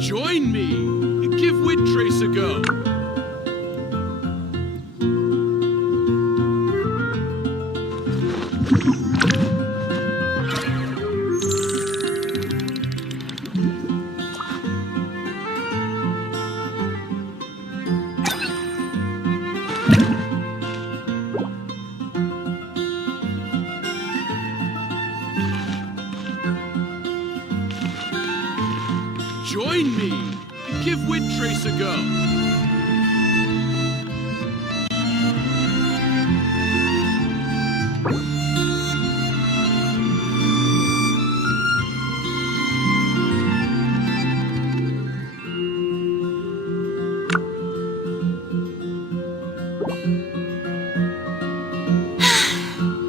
Join me! Give Windtrace a go! Join me! Give Windtrace a go!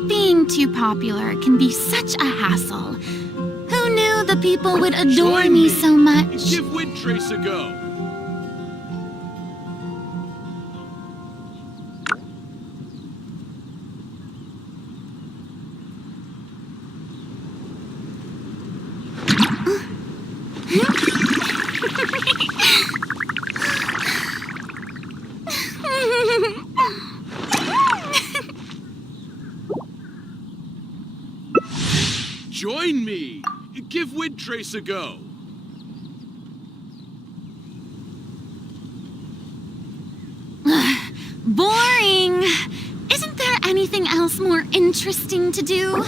Being too popular can be such a hassle. Who knew the people would adore me so much? Give Windtrace a go! Join me! Give Windtrace a go! Boring! Isn't there anything else more interesting to do?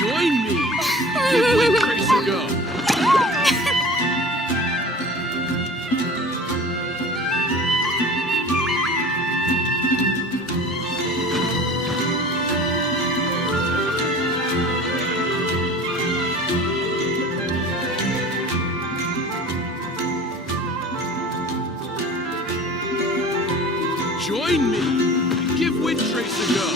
Join me! Give Windtrace a go! Join me! Give Windtrace a go!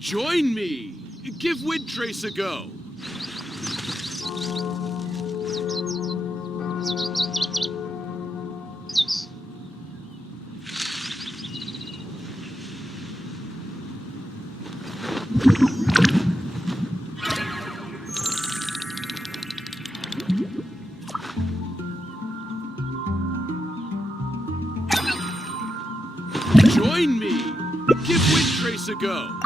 Join me! Give Windtrace a go! Join me and give Wind Trace a go.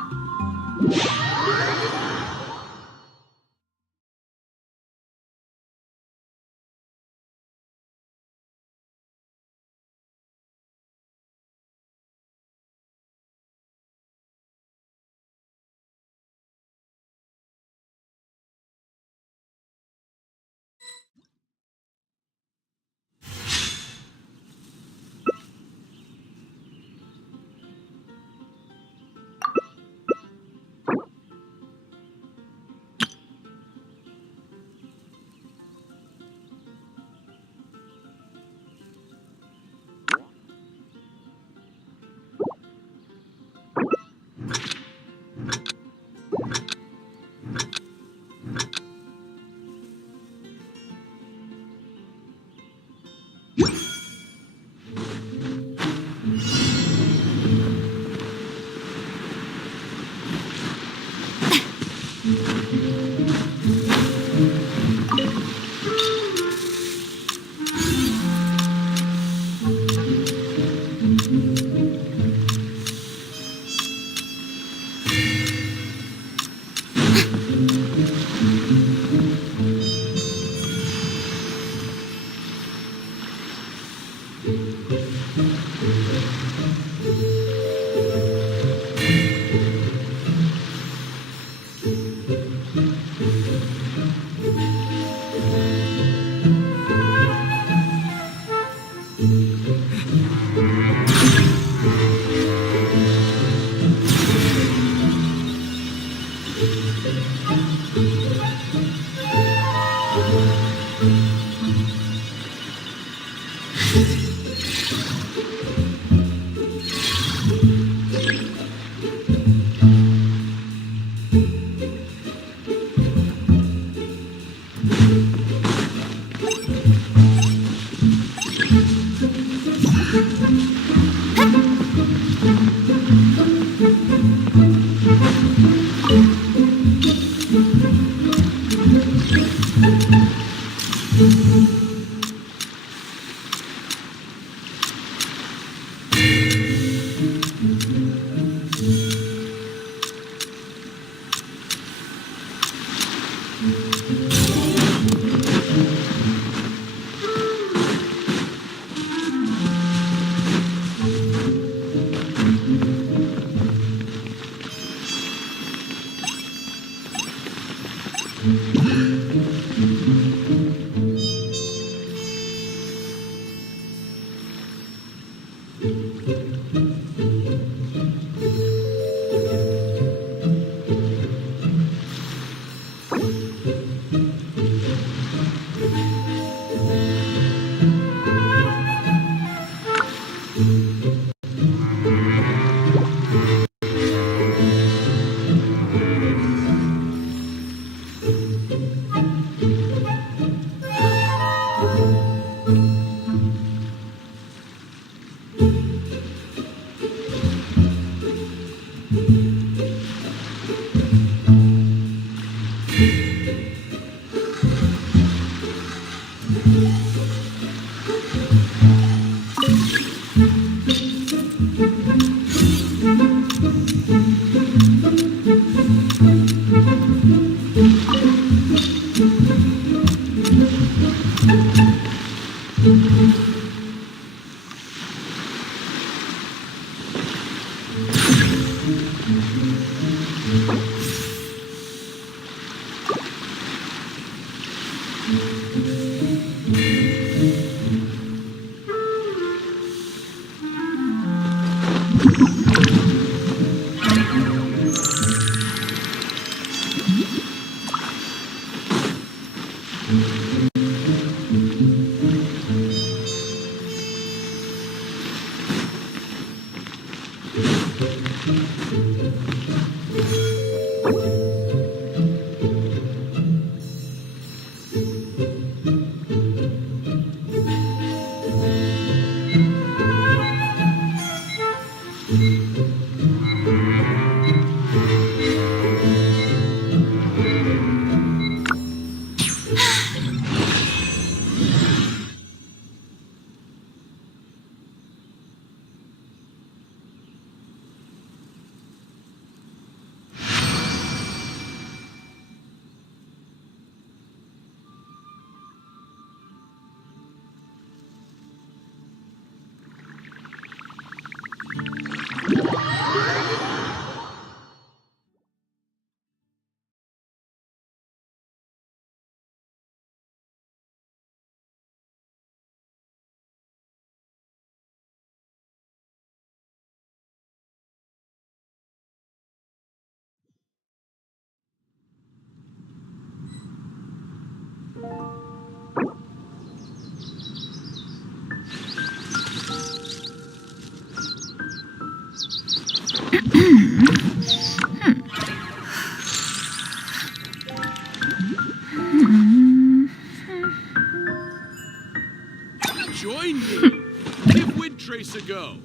trace a go.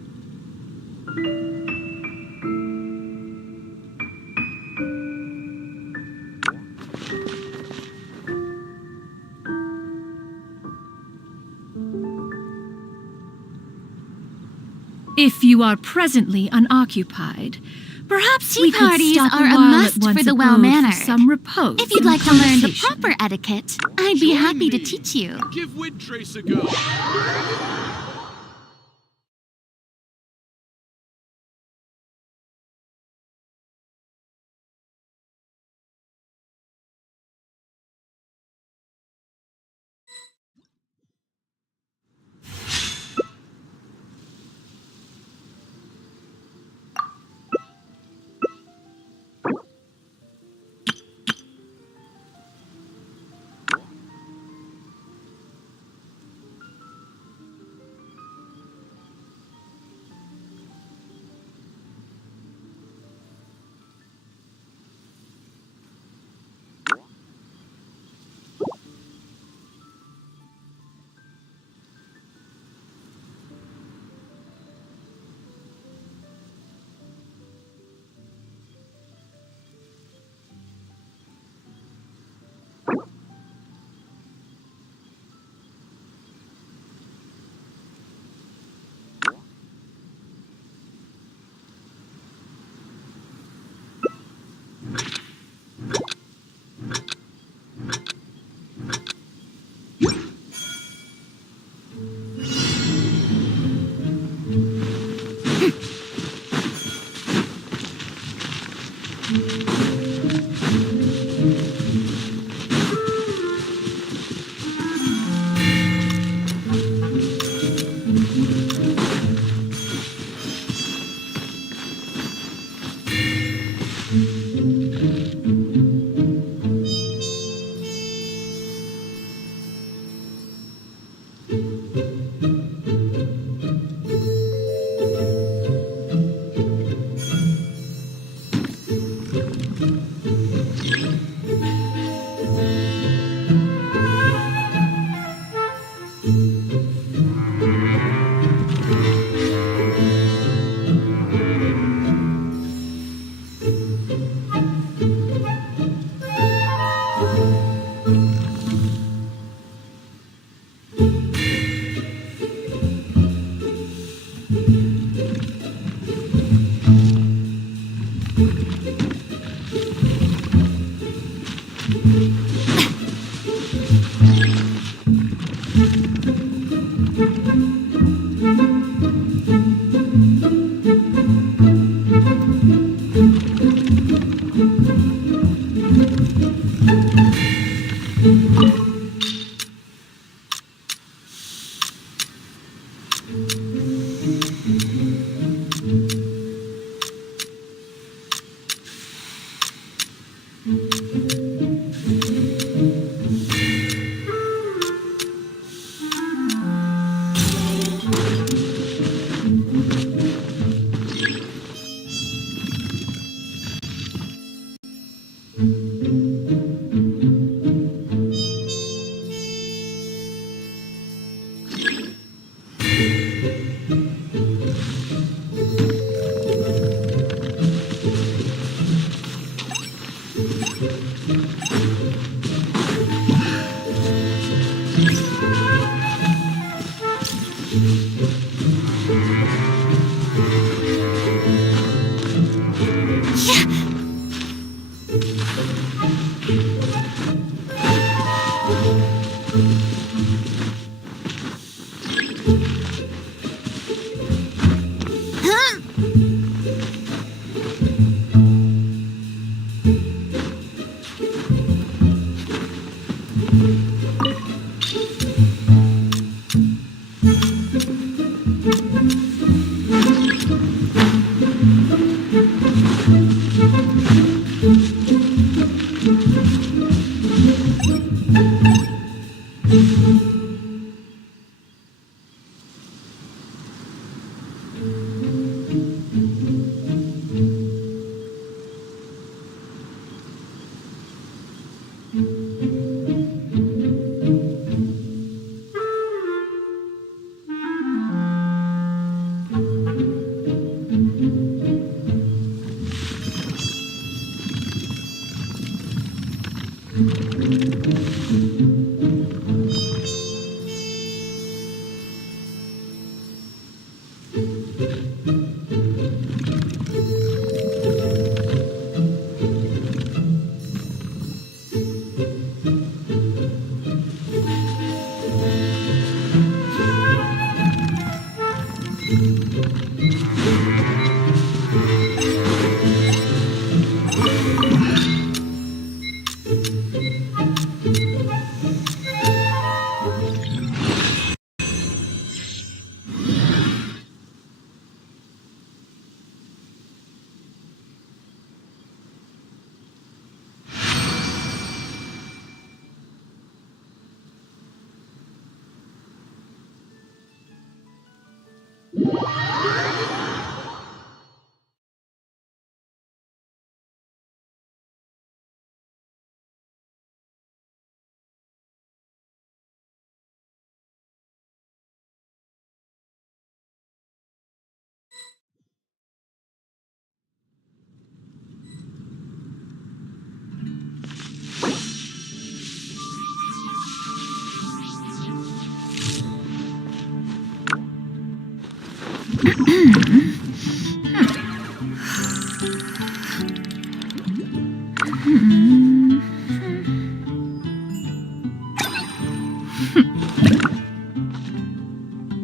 If you are presently unoccupied, perhaps Tea we could parties stop are a a while must at once for the abode well-mannered. for some repose. If you'd and like to learn the conversation. proper etiquette, I'd be Join happy to me. teach you. Give Wit Trace a go.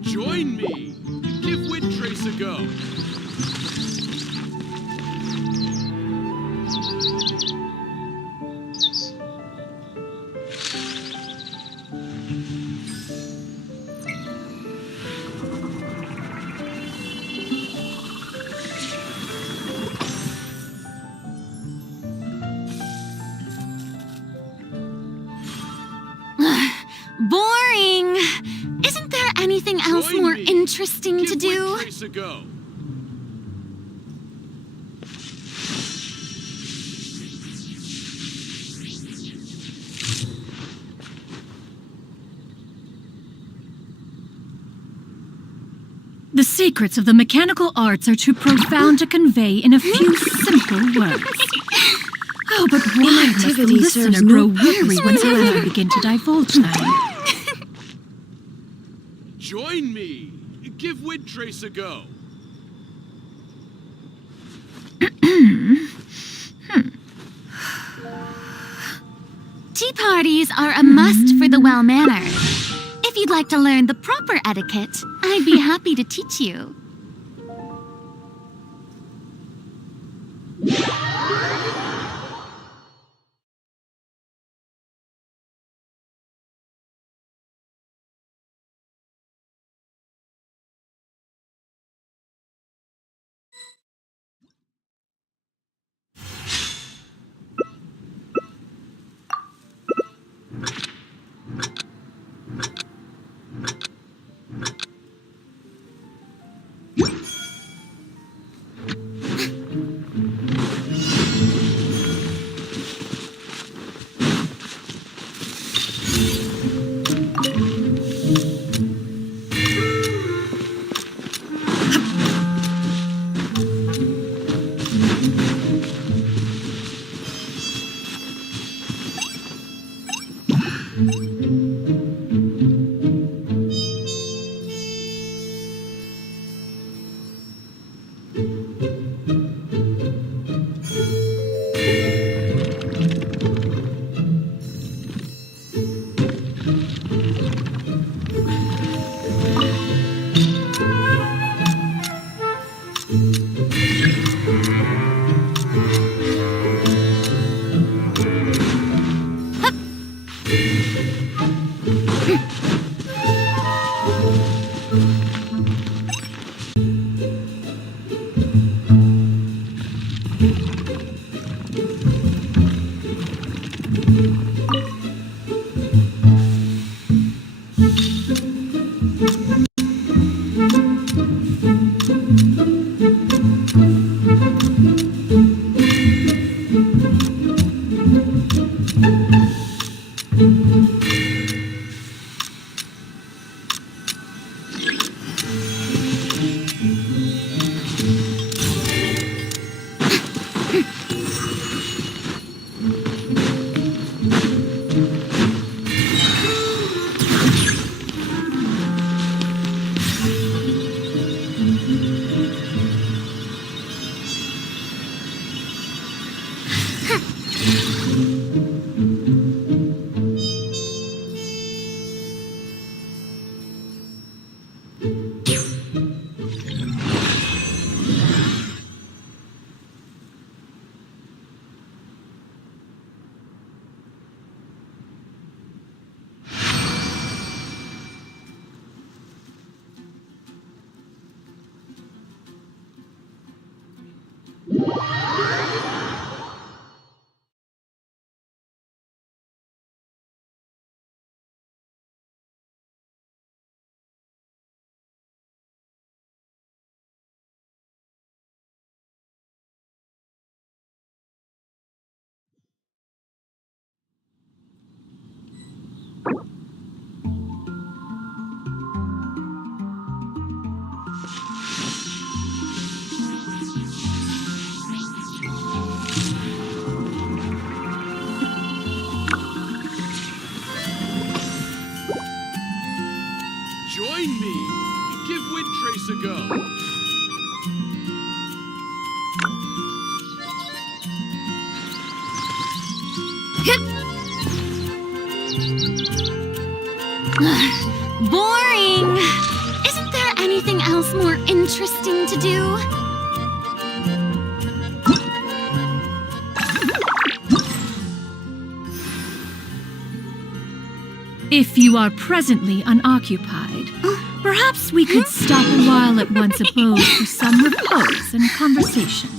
Join me. Give Windtrace a go. Boring. Isn't there anything else Join more me. interesting Give to do? Windtrace a go. The secrets of the mechanical arts are too profound to convey in a few simple words. Oh, but why must the Inactivity listener serves grow no weary purpose whenever I begin to divulge them? Join me. Give Windtrace a go. Tea parties are a must for the well-mannered. If you'd like to learn the proper etiquette, I'd be happy to teach you. weeks ago. Boring! Isn't there anything else more interesting to do? If you are presently unoccupied, perhaps we could stop a while at one's abode for some repose and conversation.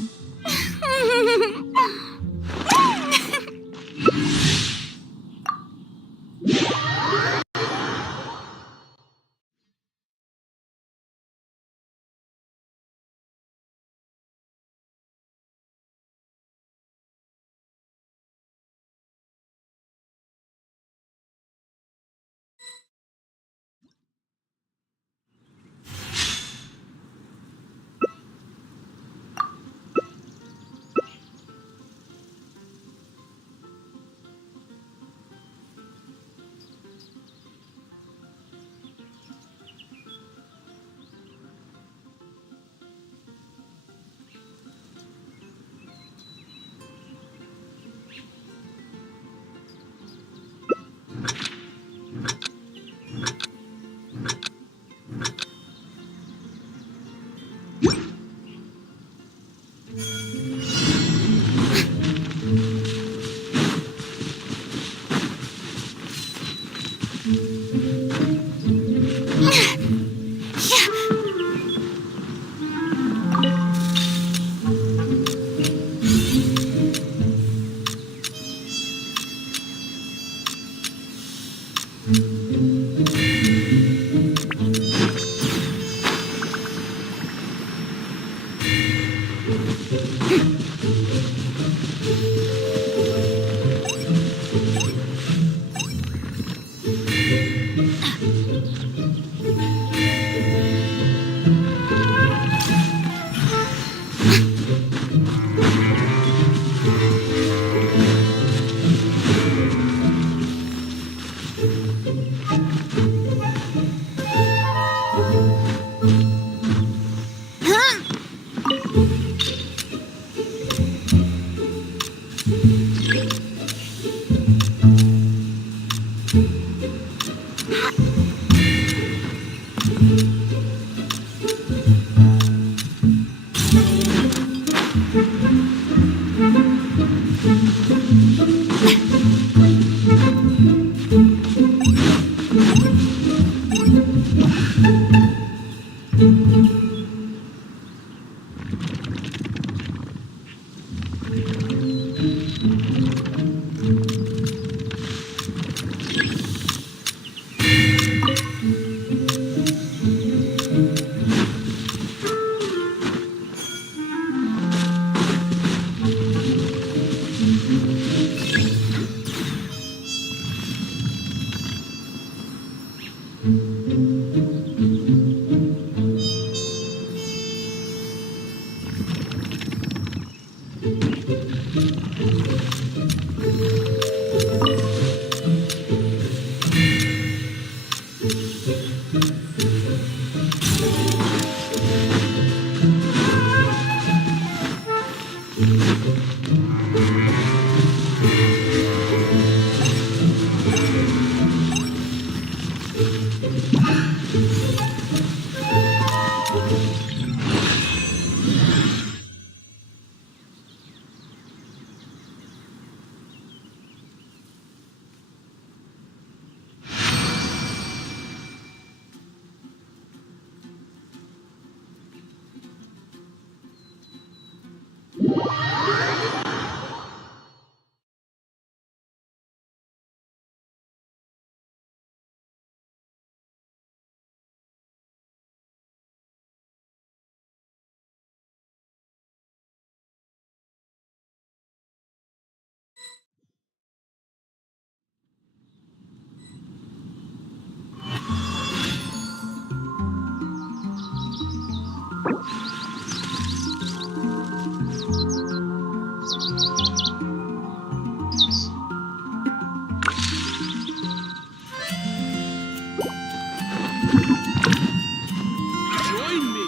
Join me.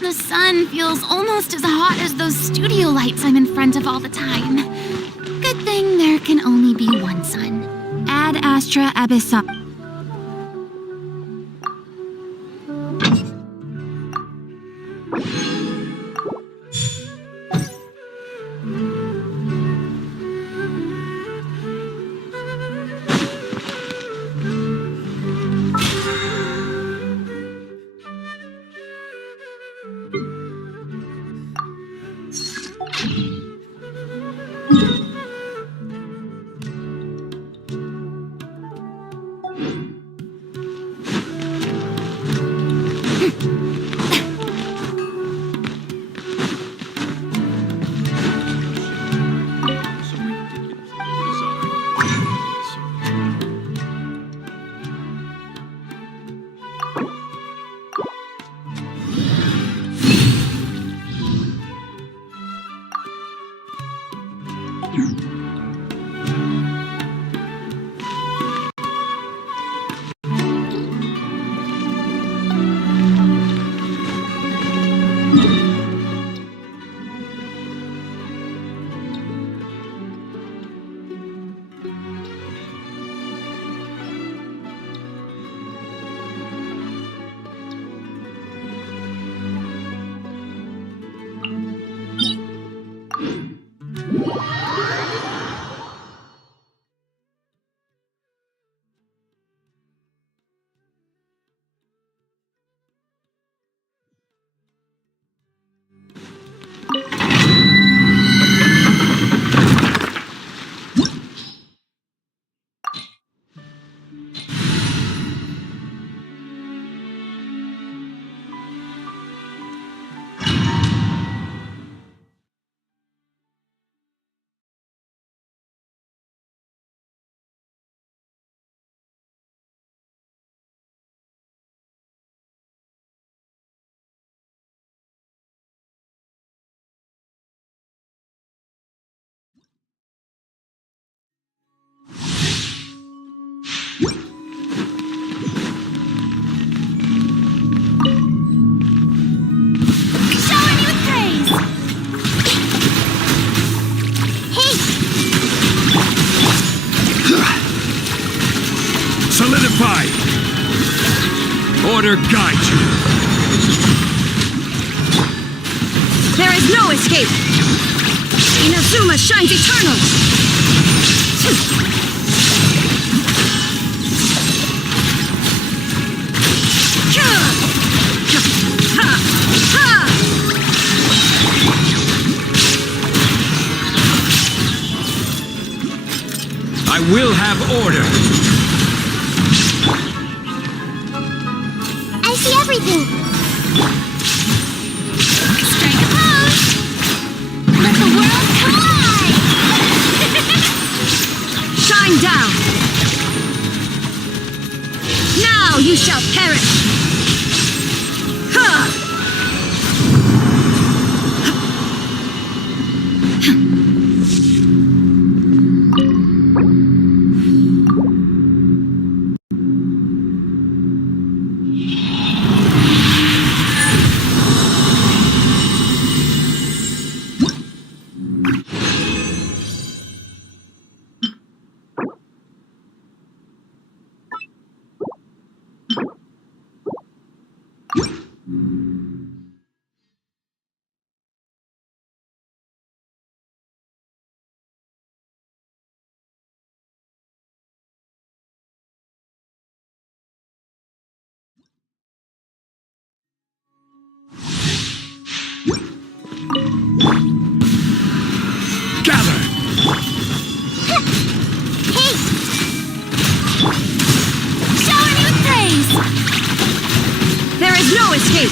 The sun feels almost as hot as those studio lights I'm in front of all the time. Good thing there can only be one sun. Ad astra abyssa. Solidify! Order guide you! There is no escape! Inazuma shines eternal! I will have order! I see everything. Strike a pose. Let the world collide. Shine down! Now you shall perish! Ha! Gather! Hey! Shower me with praise! There is no escape!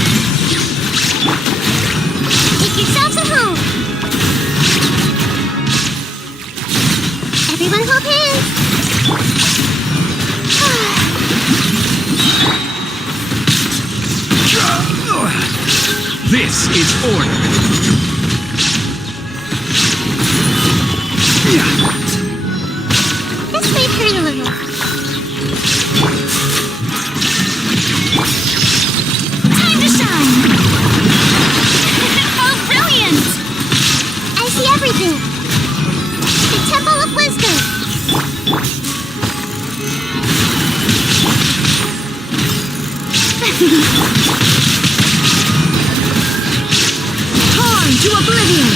Make yourselves at home! Everyone hold hands! This is order. This may hurt a little. Time to shine! Oh, brilliant! I see everything. The Temple of Wisdom. Torn to oblivion!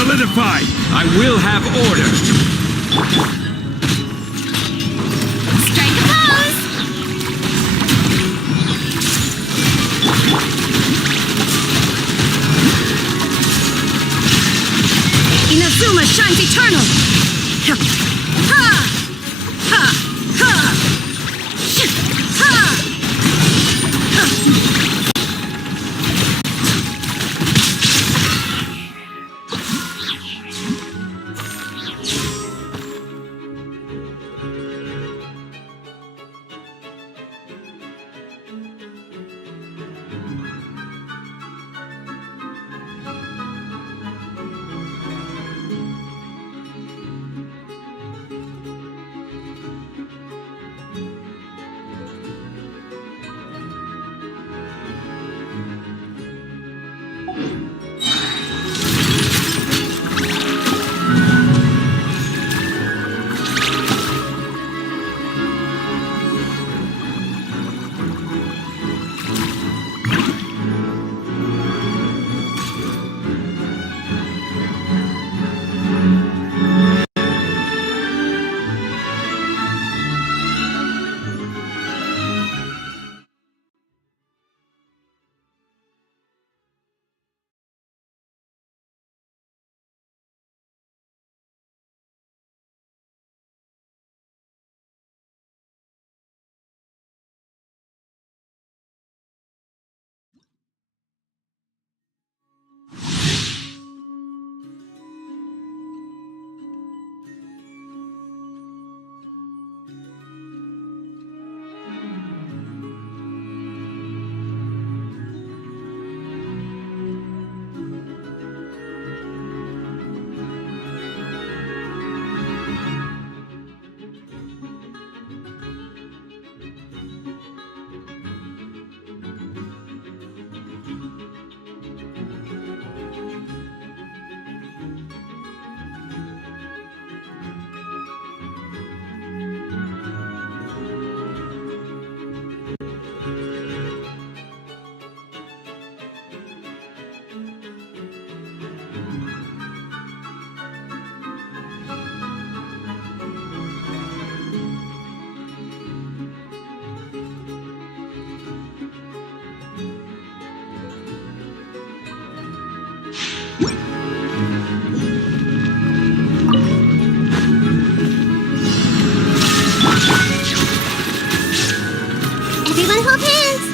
Solidify! I will have order! Strike a pose! Inazuma shines eternal! Ha! Ha! Ha! Ha! Everyone hold hands!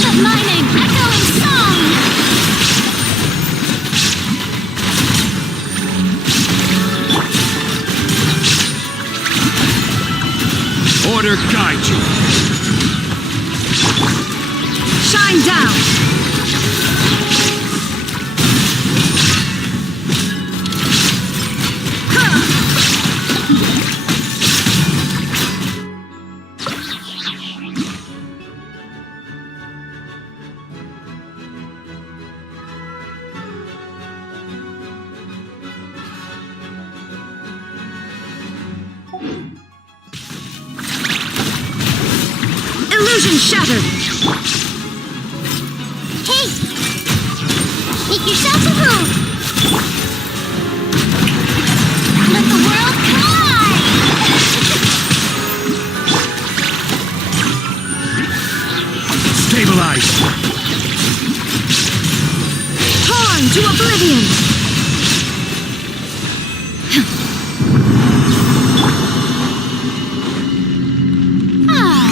The mining echoing song! Order guide you. Shine down! Illusion shattered! Hey! Make yourself at home! Let the world collide! Stabilize. Torn to oblivion! Ah,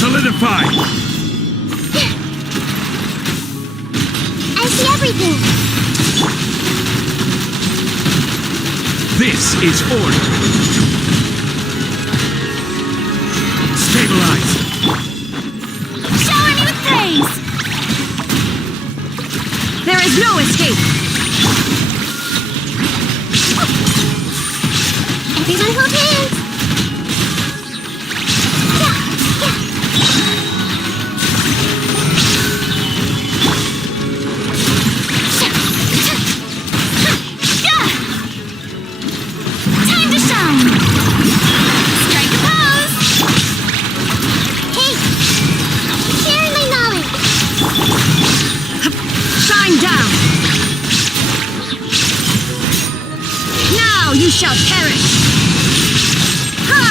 Solidify. I see everything! This is order. Stabilize. shower me with praise! There is no escape! Everyone hold hands! Time to shine! Strike a pose! Hey! Sharing my knowledge! Shine down! Now you shall perish! Ha!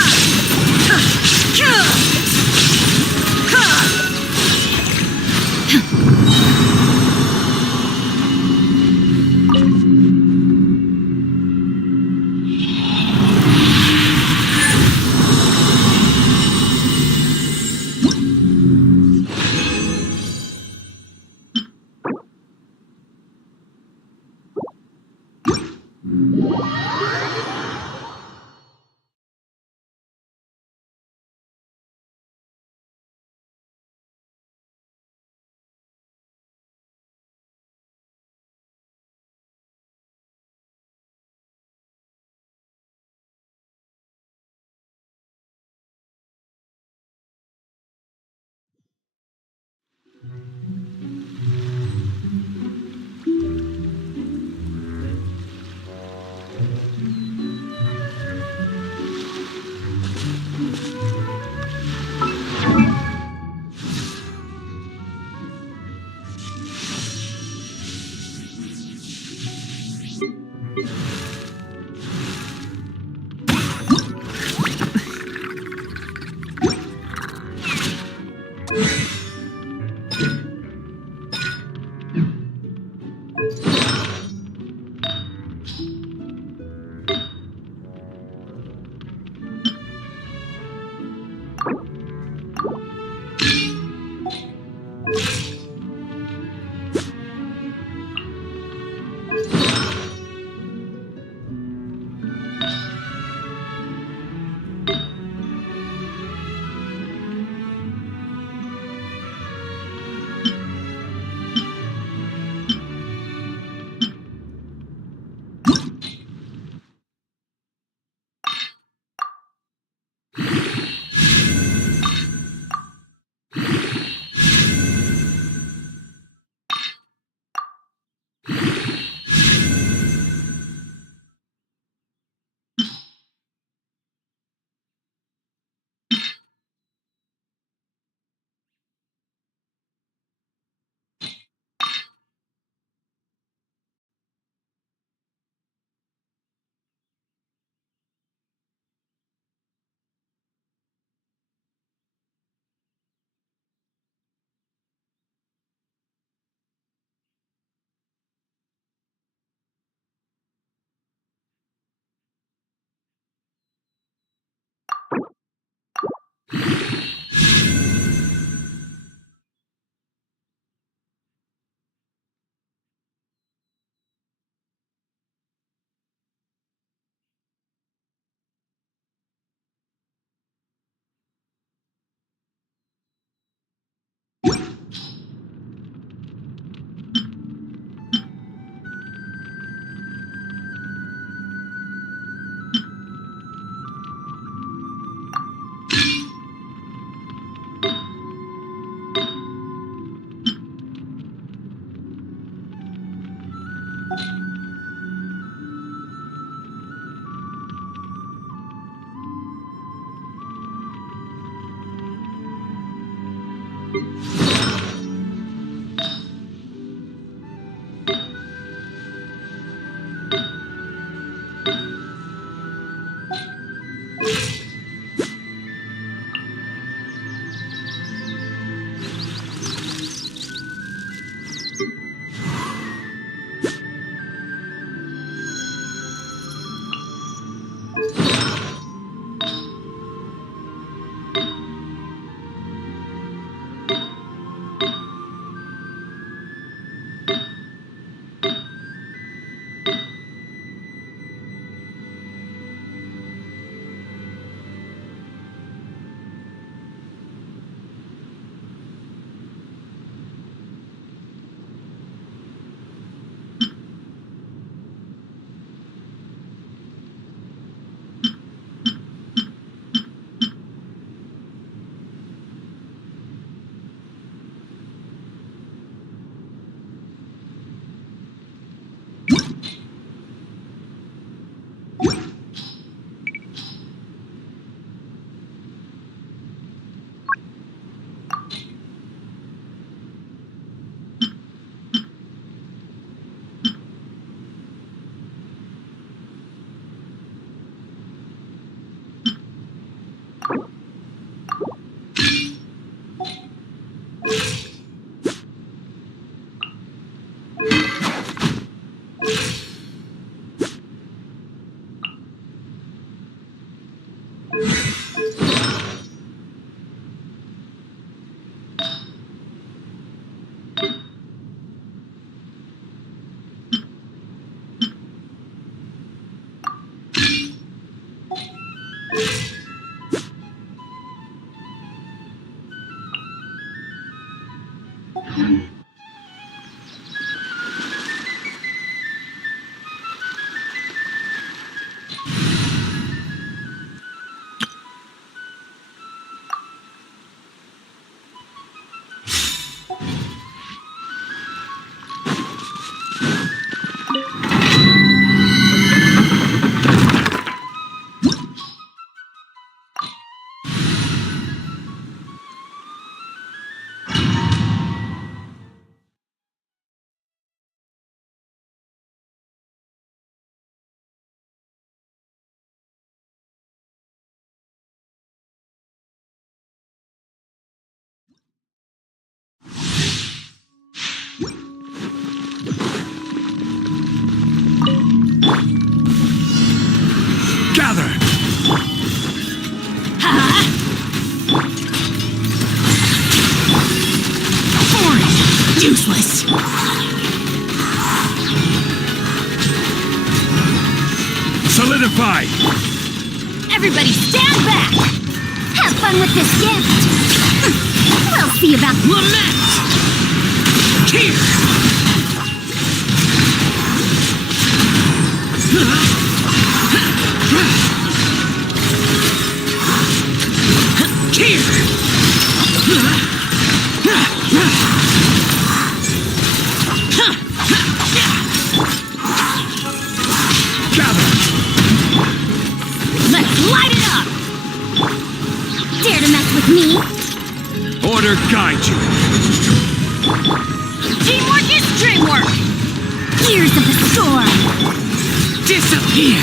Gather! Useless. Solidify! Everybody stand back! Have fun with this gift! We'll see about Lament! Here! Let's light it up! Dare to mess with me? Order guide you! Teamwork is dreamwork! Gears of the storm! Disappear!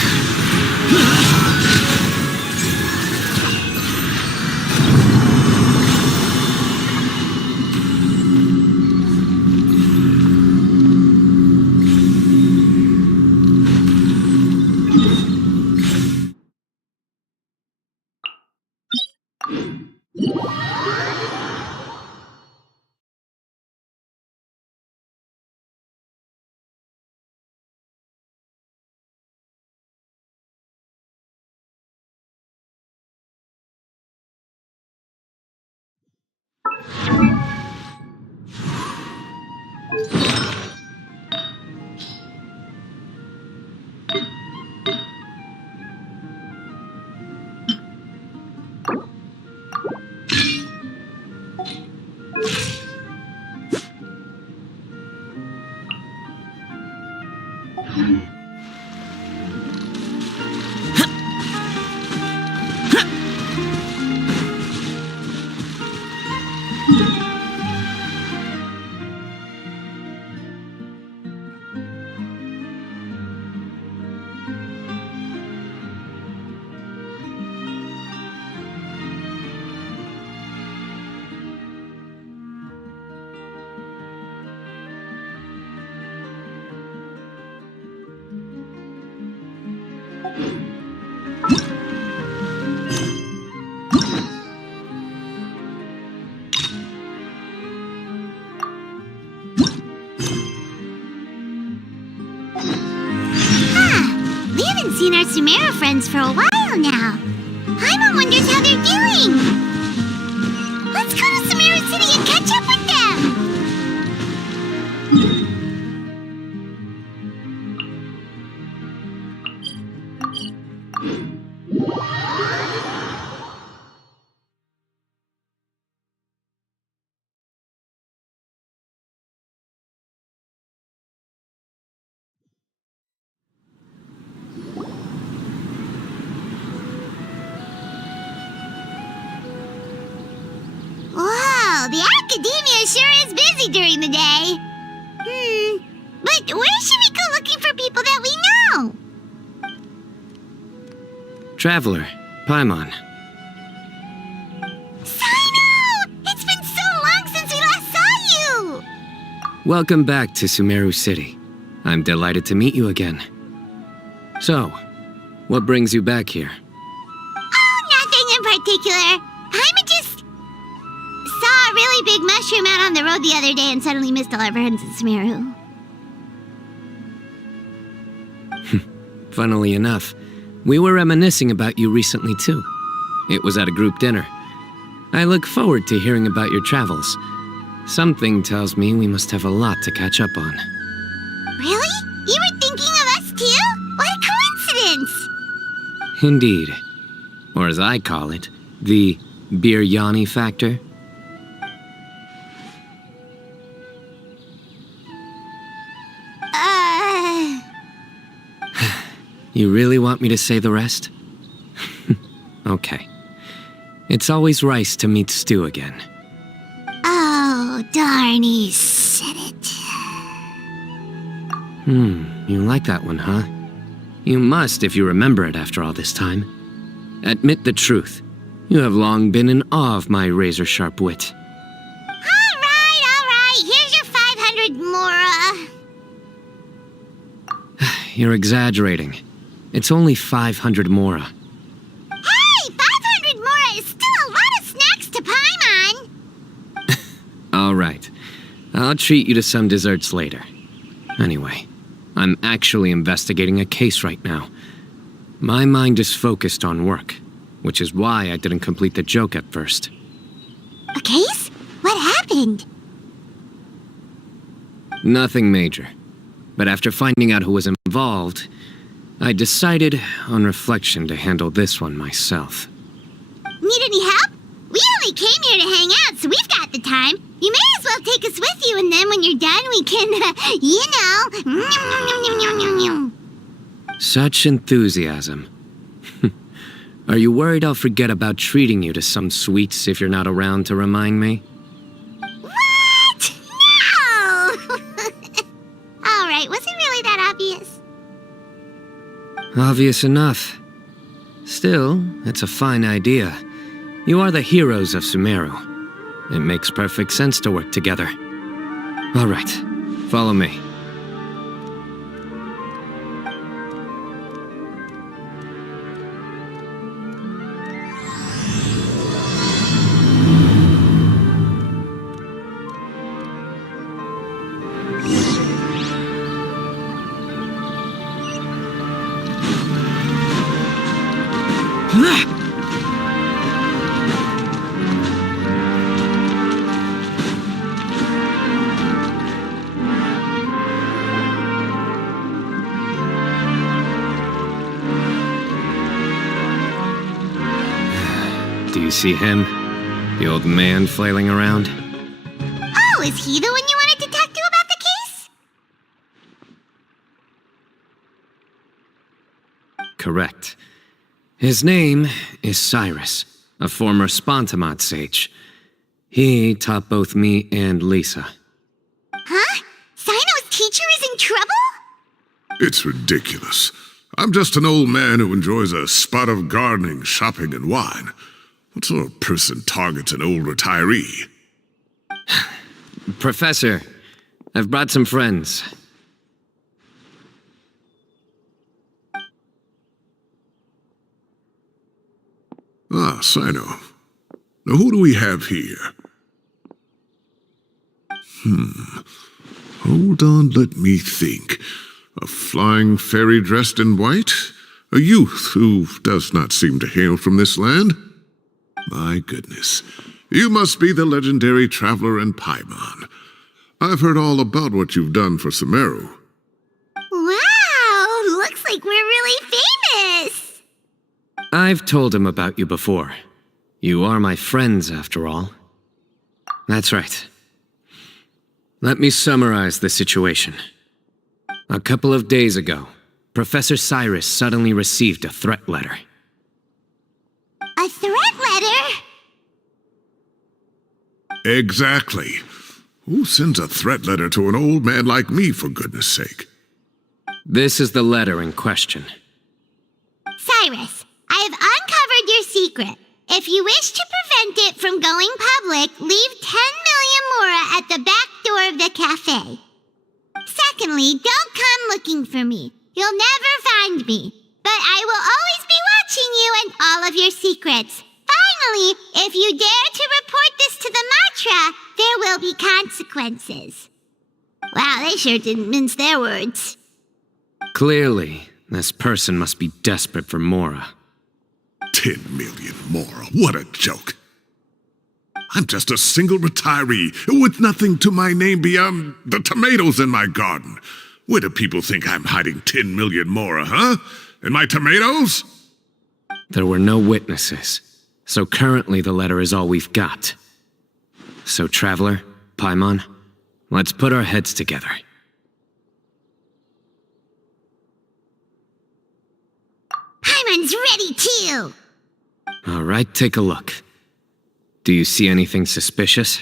We haven't seen our Sumeru friends for a while now. Paimon wonders how they're doing. Let's go to Sumeru City and catch up with them. Wow, the academia sure is busy during the day. But where should we go looking for people that we know? Traveler, Paimon. Sino! It's been so long since we last saw you! Welcome back to Sumeru City. I'm delighted to meet you again. So, what brings you back here? Oh, nothing in particular. Paimon just saw a really big mushroom out on the road the other day and suddenly missed all our friends in Sumeru. Funnily enough, we were reminiscing about you recently too. It was at a group dinner. I look forward to hearing about your travels. Something tells me we must have a lot to catch up on. Really? You were thinking of us too? What a coincidence! Indeed. Or as I call it, the Biryani factor. You really want me to say the rest? Okay. It's always rice to meet stew again. Oh, darn, he said it. You like that one, huh? You must if you remember it after all this time. Admit the truth. You have long been in awe of my razor-sharp wit. All right. Here's your 500 Mora. You're exaggerating. It's only 500 Mora. Hey, 500 Mora is still a lot of snacks to Paimon. All right. I'll treat you to some desserts later. Anyway, I'm actually investigating a case right now. My mind is focused on work, which is why I didn't complete the joke at first. A case? What happened? Nothing major. But after finding out who was involved, I decided, on reflection, to handle this one myself. Need any help? We only came here to hang out, so we've got the time. You may as well take us with you, and then when you're done, we can, Such enthusiasm. Are you worried I'll forget about treating you to some sweets if you're not around to remind me? What? No! All right, was it really that obvious? Obvious enough. Still, it's a fine idea. You are the heroes of Sumeru. It makes perfect sense to work together. All right, follow me. Do you see him? The old man flailing around? Oh, is he the one you wanted to talk to about the case? correct. His name is Cyrus, a former Spontamod sage. He taught both me and Lisa. Huh? Sino's teacher is in trouble? It's ridiculous. I'm just an old man who enjoys a spot of gardening, shopping, and wine. What sort of person targets an old retiree? Professor, I've brought some friends. Ah, Sino. Now who do we have here? Hold on, let me think. A flying fairy dressed in white? A youth who does not seem to hail from this land? My goodness. You must be the legendary traveler in Paimon. I've heard all about what you've done for Sumeru. Wow, looks like we're really famous. I've told him about you before. You are my friends, after all. That's right. Let me summarize the situation. A couple of days ago, Professor Cyrus suddenly received a threat letter. A threat letter? Exactly. Who sends a threat letter to an old man like me, for goodness sake? This is the letter in question. Cyrus, I have uncovered your secret. If you wish to prevent it from going public, leave 10 million mora at the back door of the cafe. Secondly, don't come looking for me. You'll never find me. But I will always be watching you and all of your secrets. Finally, if you dare to report this to the Matra, there will be consequences. Wow, they sure didn't mince their words. Clearly, this person must be desperate for Mora. 10 million mora, what a joke. I'm just a single retiree with nothing to my name beyond the tomatoes in my garden. Where do people think I'm hiding 10 million mora, huh? In my tomatoes? There were no witnesses, so currently the letter is all we've got. So, Traveler, Paimon, let's put our heads together. Paimon's ready too. All right, take a look. Do you see anything suspicious?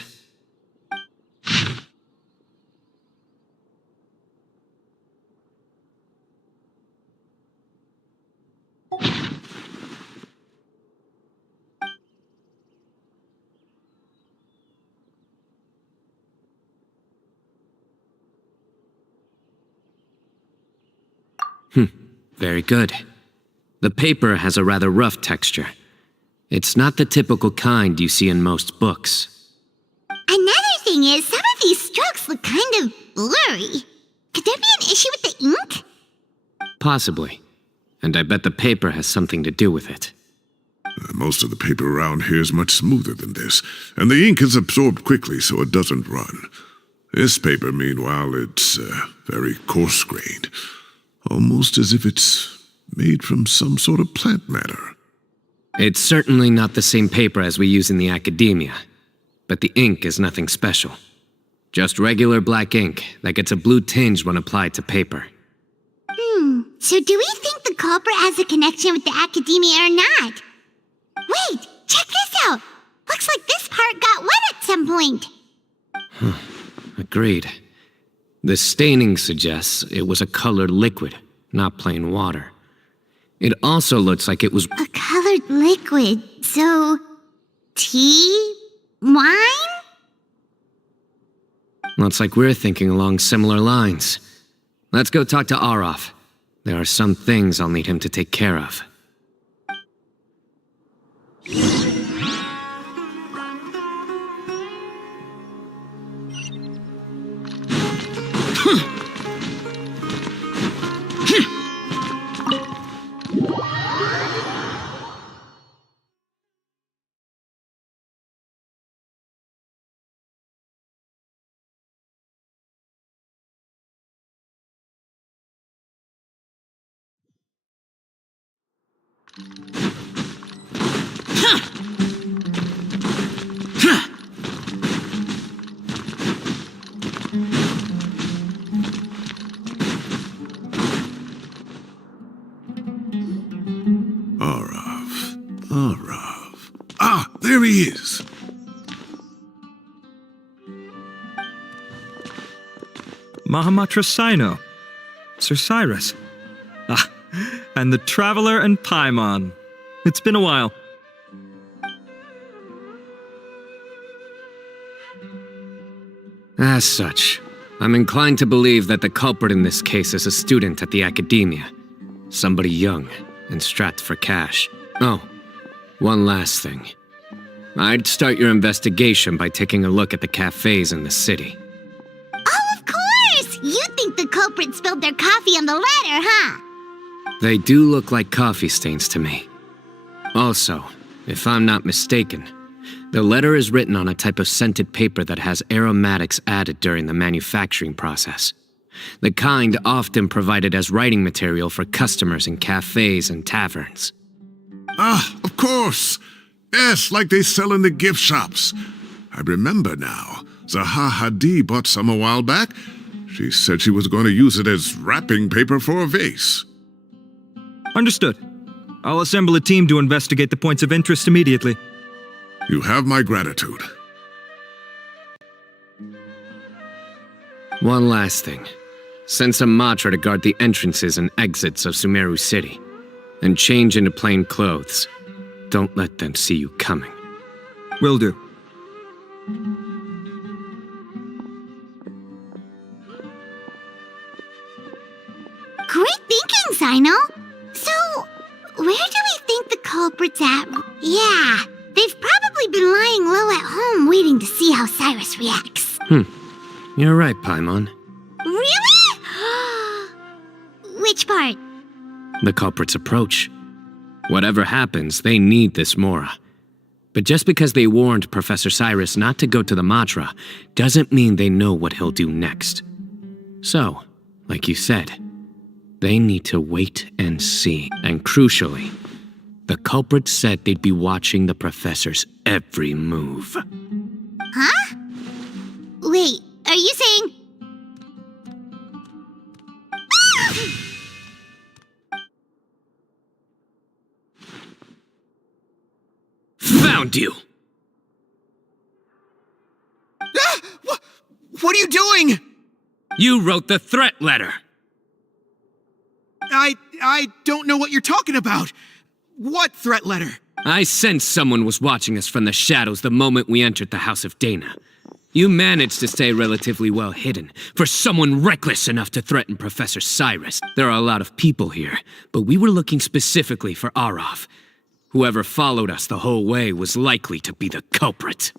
Very good. The paper has a rather rough texture. It's not the typical kind you see in most books. Another thing is, some of these strokes look kind of blurry. Could there be an issue with the ink? Possibly. And I bet the paper has something to do with it. Most of the paper around here is much smoother than this, and the ink is absorbed quickly so it doesn't run. This paper, meanwhile, it's very coarse-grained. Almost as if it's made from some sort of plant matter. It's certainly not the same paper as we use in the academia, but the ink is nothing special. Just regular black ink that gets a blue tinge when applied to paper. So do we think the culprit has a connection with the academia or not? Wait, check this out. Looks like this part got wet at some point. Agreed. The staining suggests it was a colored liquid, not plain water. It also looks like it was... A colored liquid. So, tea? Wine? Looks like we're thinking along similar lines. Let's go talk to Arof. There are some things I'll need him to take care of. There he is. Mahamatra Sino. Sir Cyrus. Ah, and the Traveler and Paimon. It's been a while. As such, I'm inclined to believe that the culprit in this case is a student at the academia. Somebody young and strapped for cash. Oh, one last thing. I'd start your investigation by taking a look at the cafes in the city. Oh, of course! You think the culprit spilled their coffee on the ladder, huh? They do look like coffee stains to me. Also, if I'm not mistaken, the letter is written on a type of scented paper that has aromatics added during the manufacturing process. The kind often provided as writing material for customers in cafes and taverns. Ah, of course. Yes, like they sell in the gift shops. I remember now. Zaha Hadid bought some a while back. She said she was going to use it as wrapping paper for a vase. Understood. I'll assemble a team to investigate the points of interest immediately. You have my gratitude. One last thing. Send some Matra to guard the entrances and exits of Sumeru City. And change into plain clothes. Don't let them see you coming. Will do. Great thinking, Sino. So, where do we think the culprit's at? Yeah, they've probably been lying low at home waiting to see how Cyrus reacts. You're right, Paimon. Really? Which part? The culprit's approach. Whatever happens, they need this Mora. But just because they warned Professor Cyrus not to go to the Matra, doesn't mean they know what he'll do next. So, like you said, they need to wait and see. And crucially, the culprit said they'd be watching the professor's every move. Huh? Wait, are you saying... Found you! What are you doing? You wrote the threat letter! I don't know what you're talking about. What threat letter? I sensed someone was watching us from the shadows the moment we entered the House of Dana. You managed to stay relatively well hidden for someone reckless enough to threaten Professor Cyrus. There are a lot of people here, but we were looking specifically for Arav. Whoever followed us the whole way was likely to be the culprit.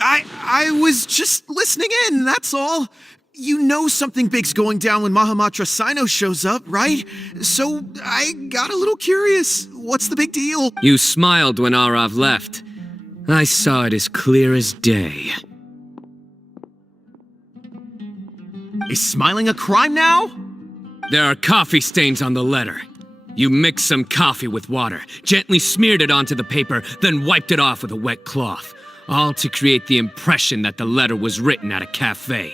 I was just listening in, that's all. You know something big's going down when Mahamatra Sino shows up, right? So I got a little curious. What's the big deal? You smiled when Arav left. I saw it as clear as day. Is smiling a crime now? There are coffee stains on the letter. You mixed some coffee with water, gently smeared it onto the paper, then wiped it off with a wet cloth, all to create the impression that the letter was written at a cafe.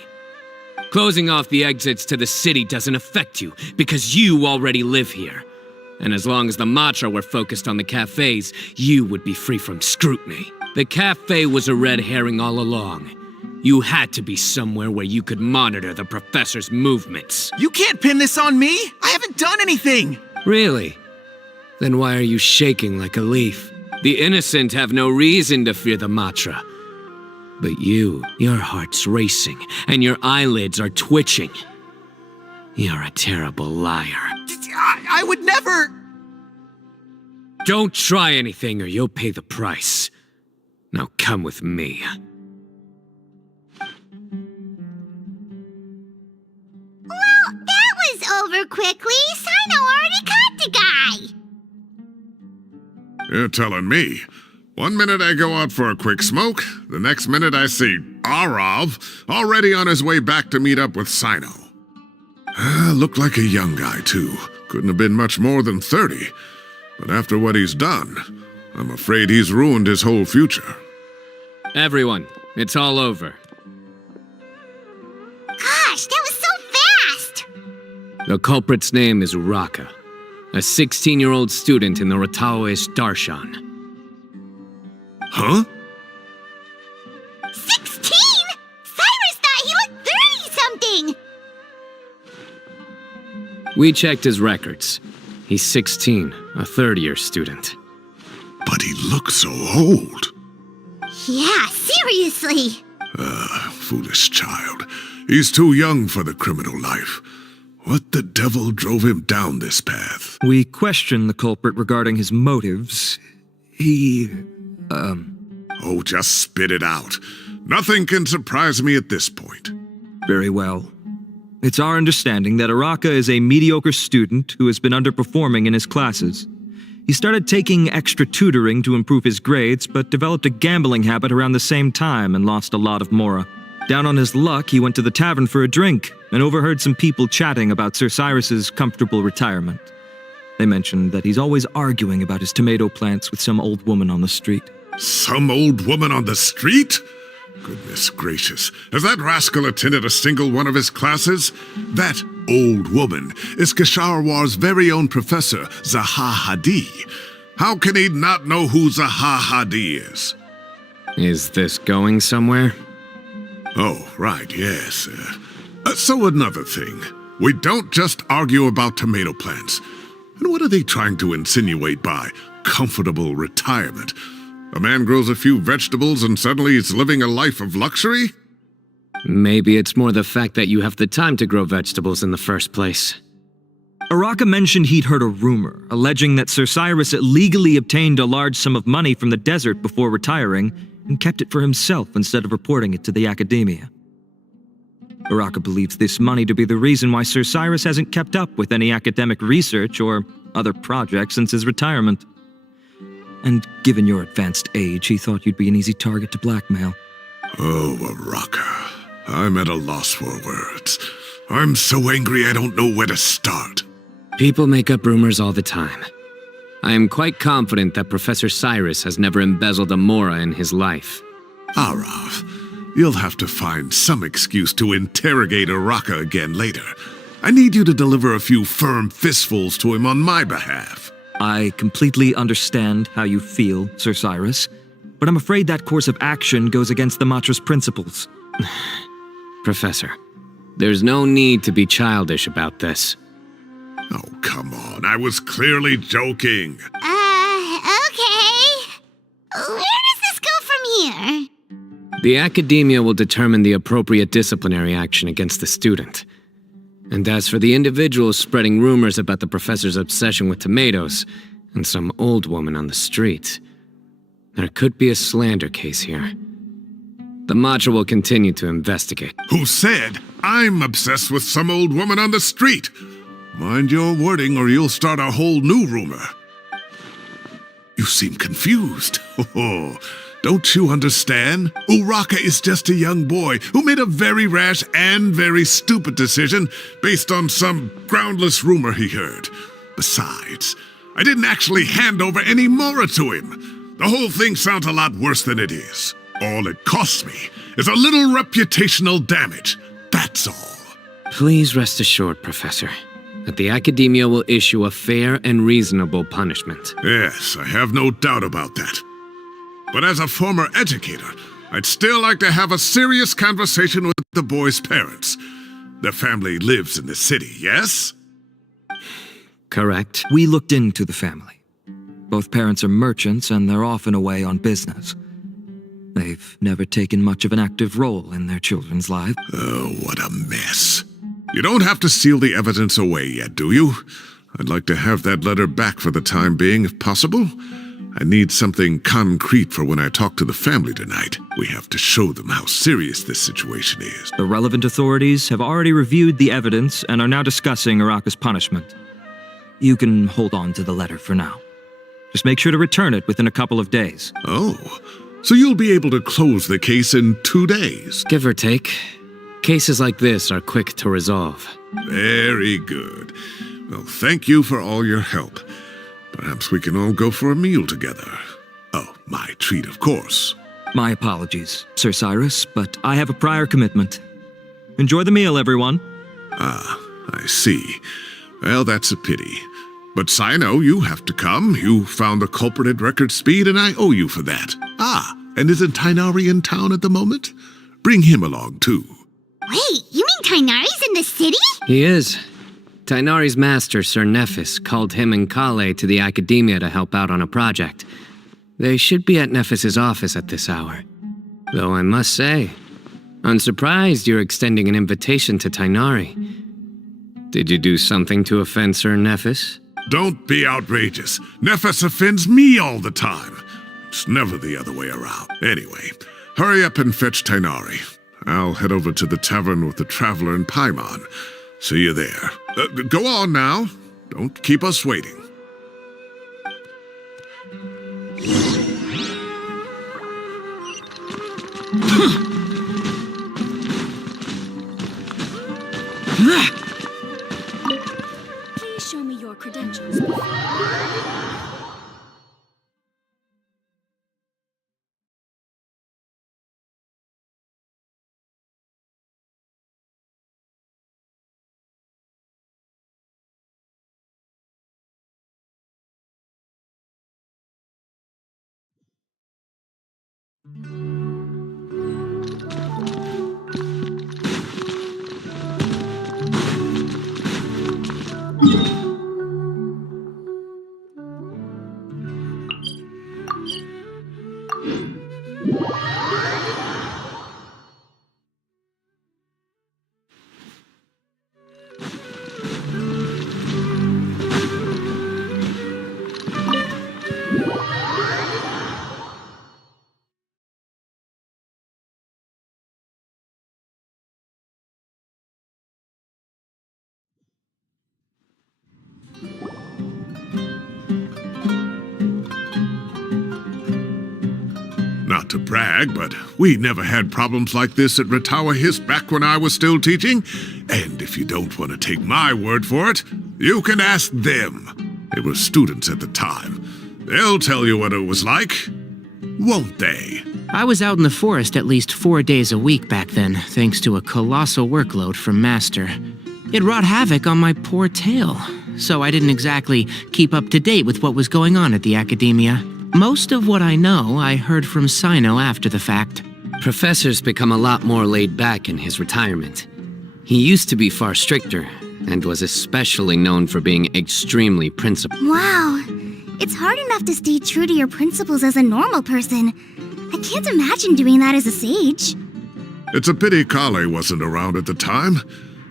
Closing off the exits to the city doesn't affect you, because you already live here. And as long as the Matra were focused on the cafes, you would be free from scrutiny. The cafe was a red herring all along. You had to be somewhere where you could monitor the professor's movements. You can't pin this on me! I haven't done anything! Really? Then why are you shaking like a leaf? The innocent have no reason to fear the Matra. But you, your heart's racing, and your eyelids are twitching. You're a terrible liar. I would never... Don't try anything or you'll pay the price. Now come with me. Well, that was over quickly. Sino already caught the guy. You're telling me. 1 minute I go out for a quick smoke, the next minute I see Arav already on his way back to meet up with Sino. Looked like a young guy, too. Couldn't have been much more than 30. But after what he's done, I'm afraid he's ruined his whole future. Everyone, it's all over. Gosh, that was so fast! The culprit's name is Raka, a 16-year-old student in the Rataoish Darshan. Huh? 16? Cyrus thought he looked 30-something! We checked his records. He's 16, a third-year student. But he looks so old. Yeah, seriously. Foolish child. He's too young for the criminal life. What the devil drove him down this path? We questioned the culprit regarding his motives. Oh, just spit it out. Nothing can surprise me at this point. Very well. It's our understanding that Araka is a mediocre student who has been underperforming in his classes. He started taking extra tutoring to improve his grades, but developed a gambling habit around the same time and lost a lot of mora. Down on his luck, he went to the tavern for a drink and overheard some people chatting about Sir Cyrus's comfortable retirement. They mentioned that he's always arguing about his tomato plants with some old woman on the street. Some old woman on the street? Goodness gracious. Has that rascal attended a single one of his classes? That old woman is Kasharwar's very own professor, Zaha Hadi. How can he not know who Zaha Hadi is? Is this going somewhere? Oh, right, yes. So another thing. We don't just argue about tomato plants. And what are they trying to insinuate by comfortable retirement? A man grows a few vegetables and suddenly he's living a life of luxury? Maybe it's more the fact that you have the time to grow vegetables in the first place. Araka mentioned he'd heard a rumor, alleging that Sir Cyrus illegally obtained a large sum of money from the desert before retiring and kept it for himself instead of reporting it to the academia. Araka believes this money to be the reason why Sir Cyrus hasn't kept up with any academic research or other projects since his retirement. And given your advanced age, he thought you'd be an easy target to blackmail. Oh, Araka. I'm at a loss for words. I'm so angry I don't know where to start. People make up rumors all the time. I am quite confident that Professor Cyrus has never embezzled a mora in his life. Arav, you'll have to find some excuse to interrogate Araka again later. I need you to deliver a few firm fistfuls to him on my behalf. I completely understand how you feel, Sir Cyrus, but I'm afraid that course of action goes against the Matra's principles. Professor, there's no need to be childish about this. Oh, come on. I was clearly joking. Okay. Where does this go from here? The academia will determine the appropriate disciplinary action against the student. And as for the individuals spreading rumors about the professor's obsession with tomatoes and some old woman on the street, there could be a slander case here. The Matra will continue to investigate. Who said I'm obsessed with some old woman on the street? Mind your wording or you'll start a whole new rumor. You seem confused. Oh, don't you understand? Uraka is just a young boy who made a very rash and very stupid decision based on some groundless rumor he heard. Besides, I didn't actually hand over any mora to him. The whole thing sounds a lot worse than it is. All it costs me is a little reputational damage. That's all. Please rest assured, Professor, that the academia will issue a fair and reasonable punishment. Yes, I have no doubt about that. But as a former educator, I'd still like to have a serious conversation with the boy's parents. Their family lives in the city, yes? Correct. We looked into the family. Both parents are merchants and they're often away on business. They've never taken much of an active role in their children's lives. Oh, what a mess. You don't have to seal the evidence away yet, do you? I'd like to have that letter back for the time being, if possible. I need something concrete for when I talk to the family tonight. We have to show them how serious this situation is. The relevant authorities have already reviewed the evidence and are now discussing Araka's punishment. You can hold on to the letter for now. Just make sure to return it within a couple of days. Oh, so you'll be able to close the case in 2 days? Give or take. Cases like this are quick to resolve. Very good. Well, thank you for all your help. Perhaps we can all go for a meal together. Oh, my treat, of course. My apologies, Sir Cyrus, but I have a prior commitment. Enjoy the meal, everyone. Ah, I see. Well, that's a pity. But Sino, you have to come. You found the culprit at record speed, and I owe you for that. Ah, and isn't Tighnari in town at the moment? Bring him along, too. Wait, you mean Tighnari's in the city? He is. Tighnari's master, Sir Nephis, called him and Kale to the Academia to help out on a project. They should be at Nephis's office at this hour. Though I must say, I'm surprised you're extending an invitation to Tighnari. Did you do something to offend Sir Nephis? Don't be outrageous. Nephis offends me all the time. It's never the other way around. Anyway, hurry up and fetch Tighnari. I'll head over to the tavern with the Traveler and Paimon. See you there. Go on now. Don't keep us waiting. Please show me your credentials. Not to brag, but we never had problems like this at Ratawa Hiss back when I was still teaching. And if you don't want to take my word for it, you can ask them. They were students at the time. They'll tell you what it was like, won't they? I was out in the forest at least 4 days a week back then, thanks to a colossal workload from Master. It wrought havoc on my poor tail, so I didn't exactly keep up to date with what was going on at the Academia. Most of what I know, I heard from Sino after the fact. Professor's become a lot more laid back in his retirement. He used to be far stricter, and was especially known for being extremely principled. Wow. It's hard enough to stay true to your principles as a normal person. I can't imagine doing that as a sage. It's a pity Kale wasn't around at the time.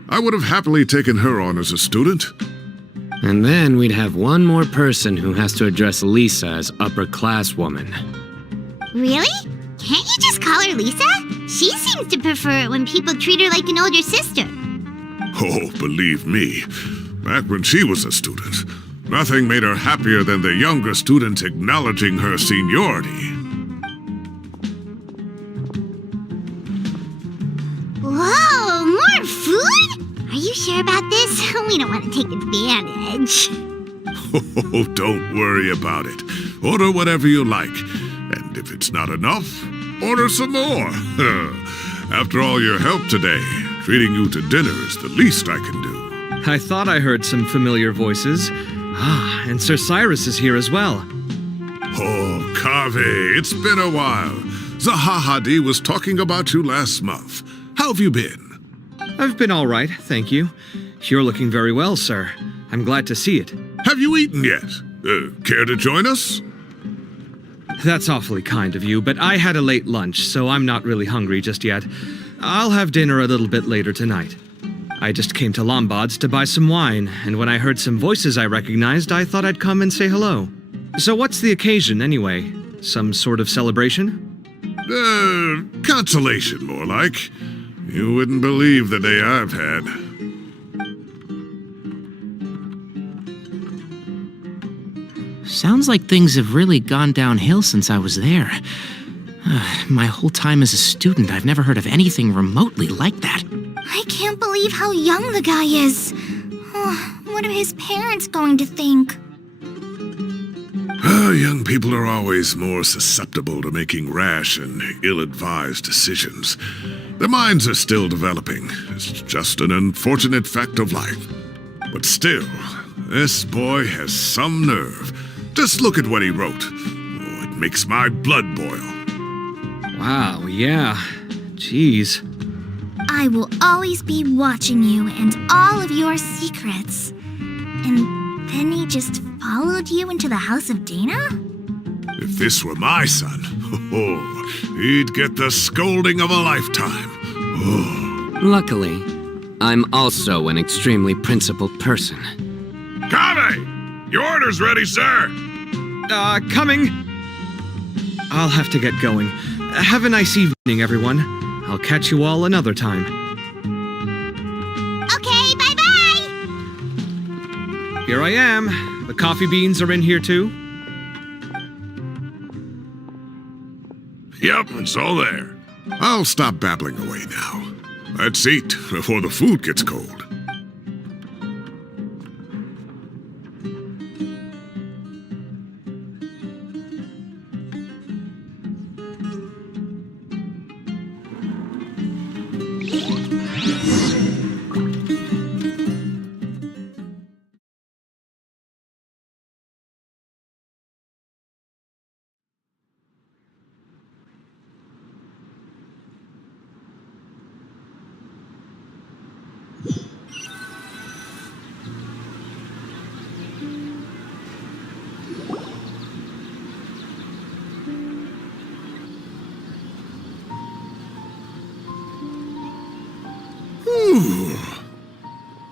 I would have happily taken her on as a student. And then we'd have one more person who has to address Lisa as upper-class woman. Really? Can't you just call her Lisa? She seems to prefer it when people treat her like an older sister. Oh, believe me, back when she was a student, nothing made her happier than the younger students acknowledging her seniority. Whoa, more food? Are you sure about this? We don't want to take advantage. Oh, don't worry about it. Order whatever you like. And if it's not enough, order some more. After all your help today, treating you to dinner is the least I can do. I thought I heard some familiar voices. Ah, and Sir Cyrus is here as well. Oh, Kaveh, it's been a while. Zahahadi was talking about you last month. How have you been? I've been all right, thank you. You're looking very well, sir. I'm glad to see it. Have you eaten yet? Care to join us? That's awfully kind of you, but I had a late lunch, so I'm not really hungry just yet. I'll have dinner a little bit later tonight. I just came to Lombard's to buy some wine, and when I heard some voices I recognized, I thought I'd come and say hello. So what's the occasion, anyway? Some sort of celebration? Consolation, more like. You wouldn't believe the day I've had. Sounds like things have really gone downhill since I was there. My whole time as a student, I've never heard of anything remotely like that. I can't believe how young the guy is. Oh, what are his parents going to think? Young people are always more susceptible to making rash and ill-advised decisions. Their minds are still developing. It's just an unfortunate fact of life. But still, This boy has some nerve. Just look at what he wrote. Oh, it makes my blood boil. Wow, yeah. Jeez. I will always be watching you and all of your secrets. And then he just followed you into the house of Dana? If this were my son, oh, he'd get the scolding of a lifetime. Oh. Luckily, I'm also an extremely principled person. Kame! Your order's ready, sir! Coming. I'll have to get going. Have a nice evening, everyone. I'll catch you all another time. Okay, bye-bye! Here I am. The coffee beans are in here too. Yep, it's all there. I'll stop babbling away now. Let's eat before the food gets cold.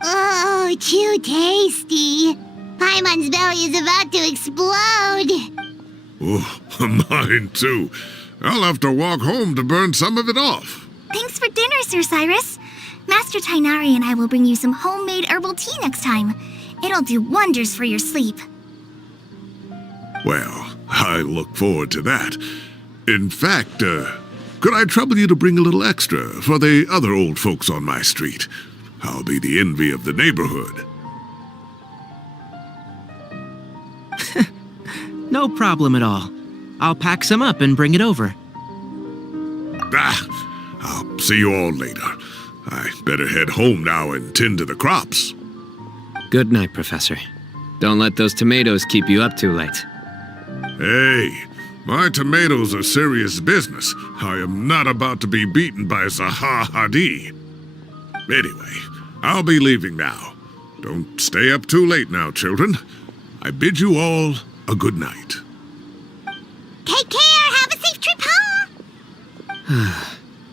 Oh, too tasty. Paimon's belly is about to explode. Oh, mine too. I'll have to walk home to burn some of it off. Thanks for dinner, Sir Cyrus. Master Tainari and I will bring you some homemade herbal tea next time. It'll do wonders for your sleep. Well, I look forward to that. In fact, could I trouble you to bring a little extra for the other old folks on my street? I'll be the envy of the neighborhood. No problem at all. I'll pack some up and bring it over. I'll see you all later. I better head home now and tend to the crops. Good night, Professor. Don't let those tomatoes keep you up too late. Hey, my tomatoes are serious business. I am not about to be beaten by Zaha Hadi. Anyway, I'll be leaving now. Don't stay up too late now, children. I bid you all a good night. Take care. Have a safe trip home.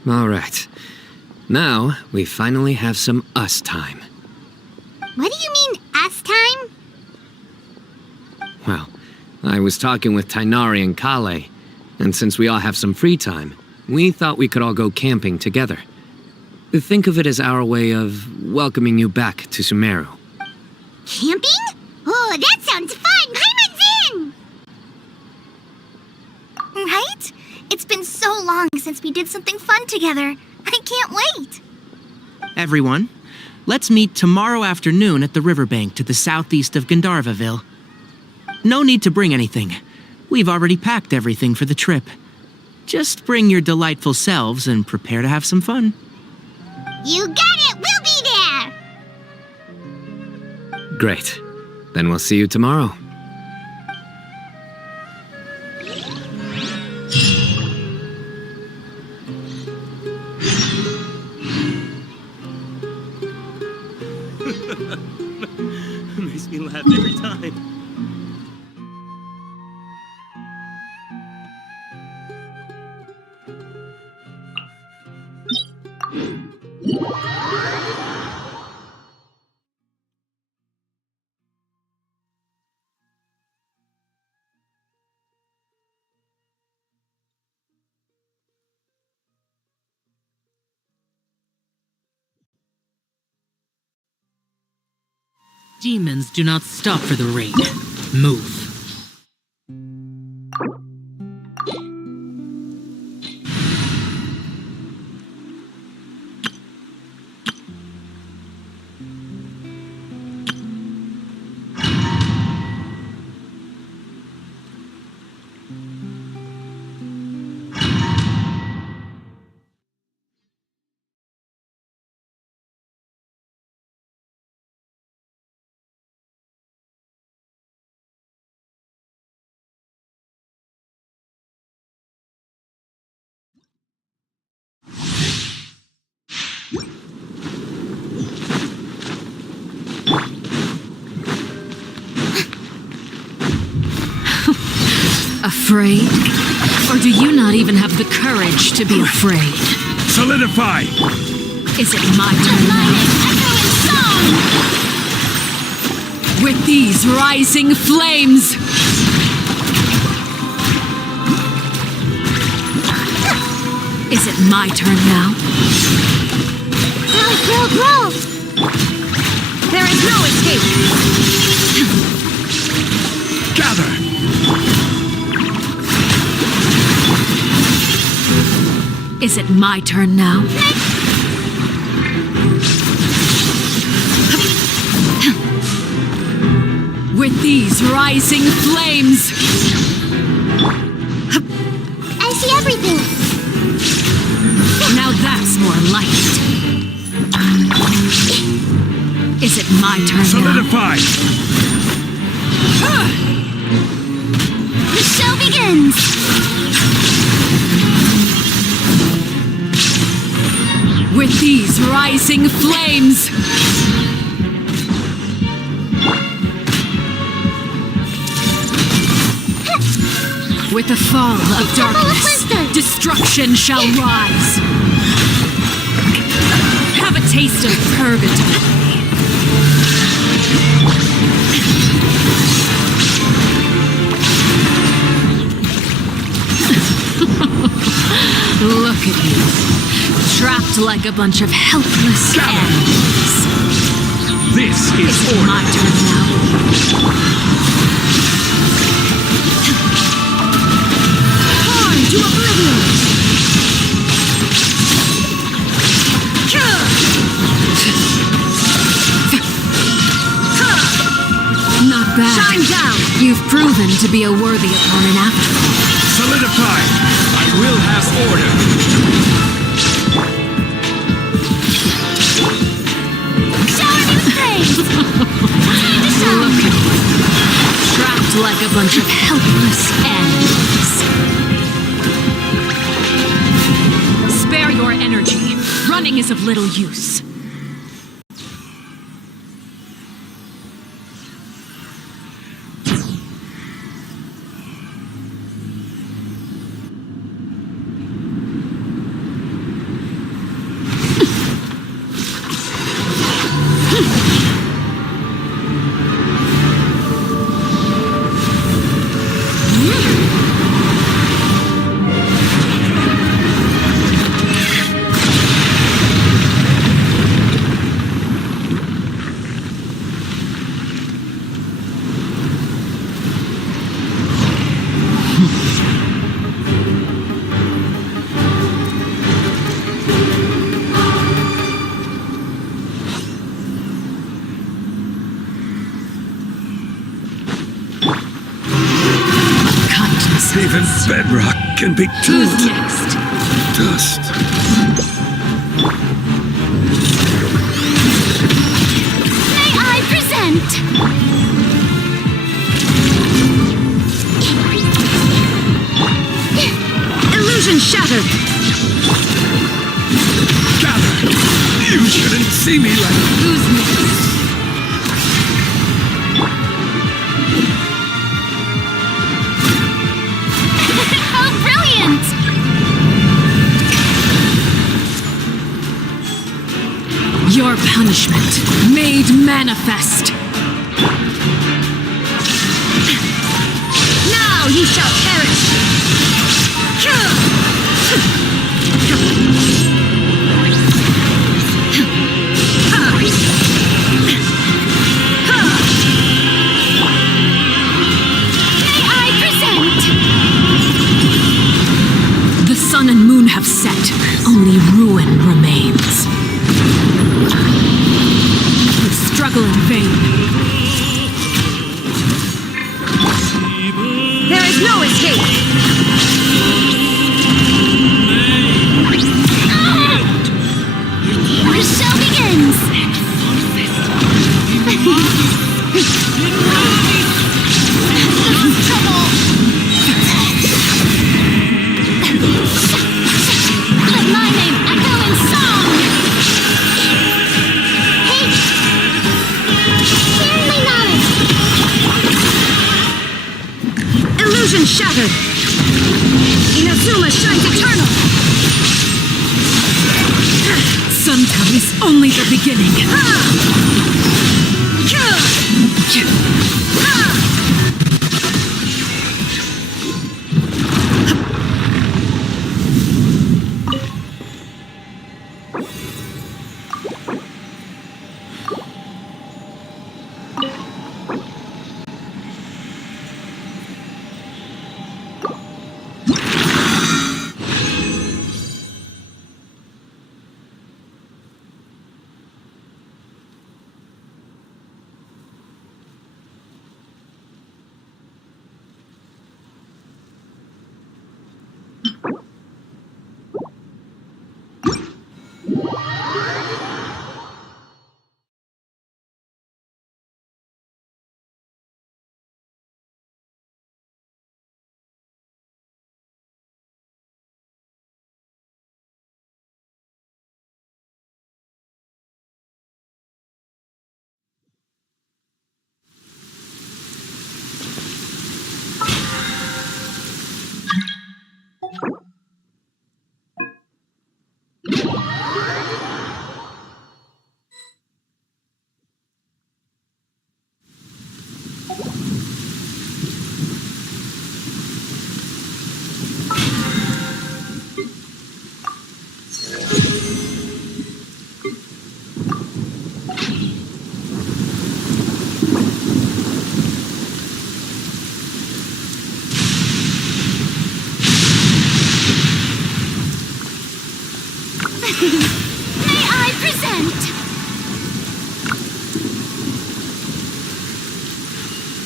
All right. Now, we finally have some us time. What do you mean, us time? Well, I was talking with Tainari and Kale, and since we all have some free time, we thought we could all go camping together. Think of it as our way of welcoming you back to Sumeru. Camping? Oh, that sounds fun. Paimon's in! Right? It's been so long since we did something fun together. I can't wait. Everyone, let's meet tomorrow afternoon at the riverbank to the southeast of Gandharvaville. No need to bring anything. We've already packed everything for the trip. Just bring your delightful selves and prepare to have some fun. You got it. We'll be there. Great. Then we'll see you tomorrow. Makes me laugh every time. Demons do not stop for the rain. Move. afraid? Or do you not even have the courage to be afraid? Solidify! Is it my turn now? With these rising flames! Is it my turn now? Grow! There is no escape! Gather! Is it my turn now? With these rising flames! I see everything. Now that's more like it. Is it my turn Solidify! now? The show begins! With these rising flames! With the fall of darkness, destruction shall rise. Have a taste of purgatory. Look at you, trapped like a bunch of helpless animals. This is It's order! my turn now. To oblivion! Not bad. Shine down! You've proven to be a worthy opponent after all. Solidify! I will have order! Shower me with praise! Time to shine! Look at you. Trapped like a bunch of helpless animals. Spare your energy. Running is of little use. Even bedrock can be Who's turned next? to dust. May I present? Illusion shattered! Gather! You shouldn't see me like... Who's next? Oh, brilliant! Your punishment made manifest. Now you shall perish. May I present? The sun and moon have set. Only ruin remains. You struggle in vain. There is no escape. The show begins! This is trouble! Let my name echo in song! Hey! Share my knowledge! Illusion shattered. Inazuma shines eternal! Sometimes only the beginning. May I present?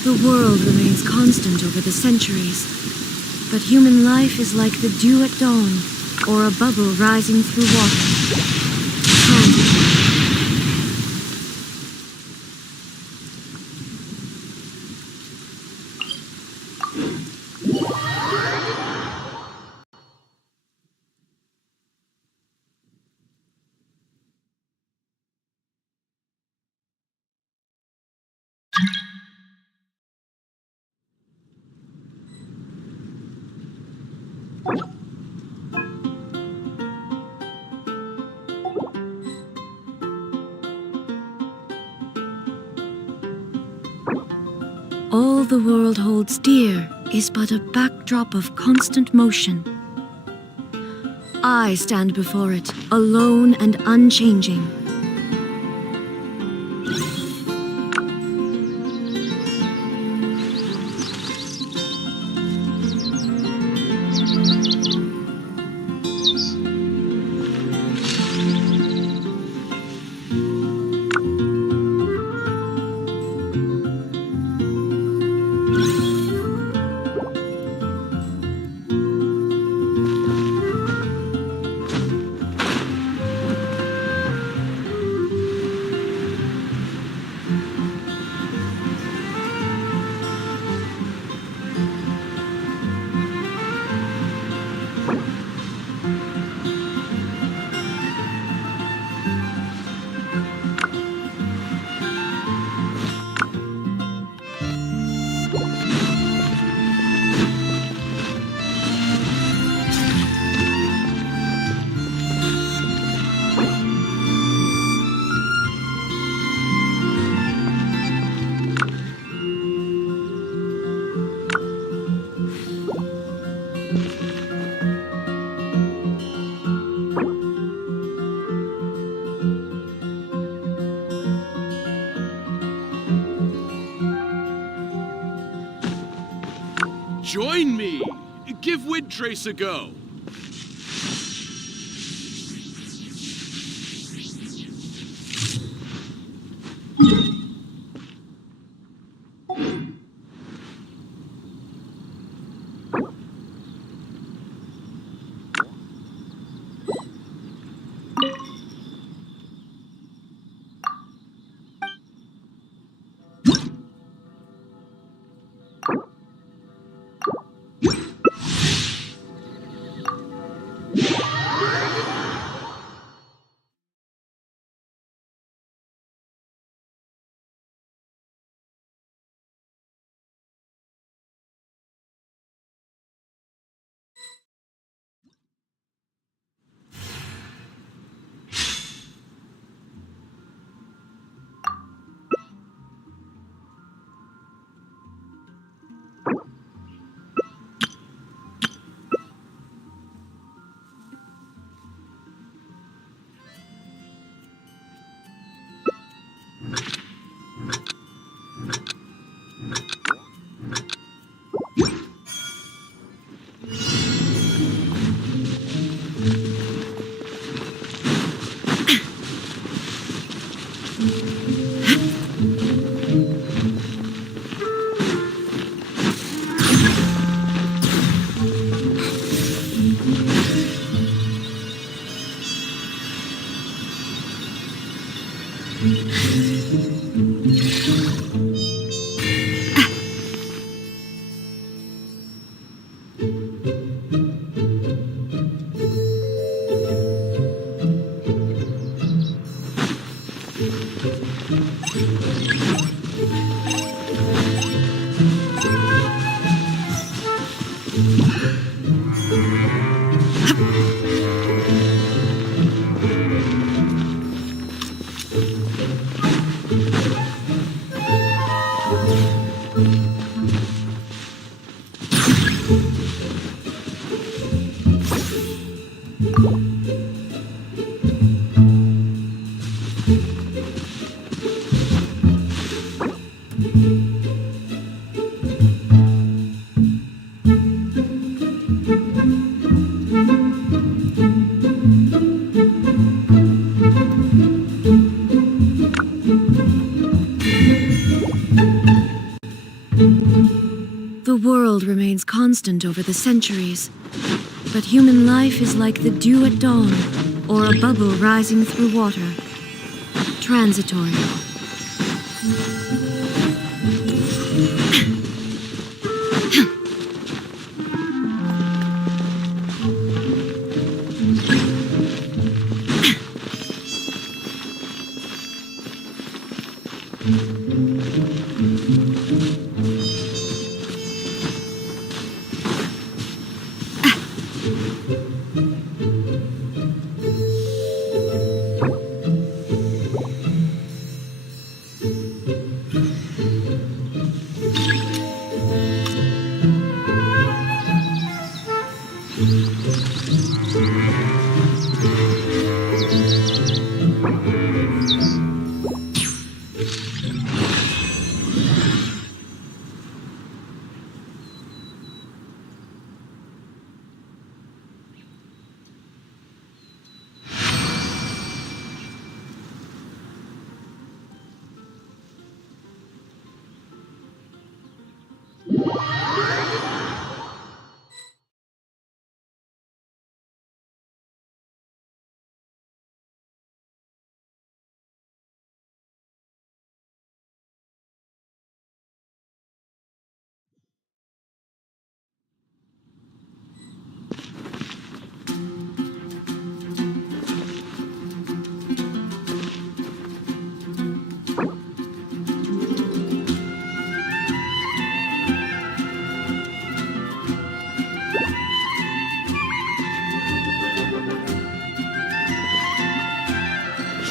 The world remains constant over the centuries, but human life is like the dew at dawn, or a bubble rising through water. Transitory. All the world holds dear is but a backdrop of constant motion. I stand before it, alone and unchanging. Join me! Give Widtrace a go! The world remains constant over the centuries, but human life is like the dew at dawn, or a bubble rising through water. Transitory.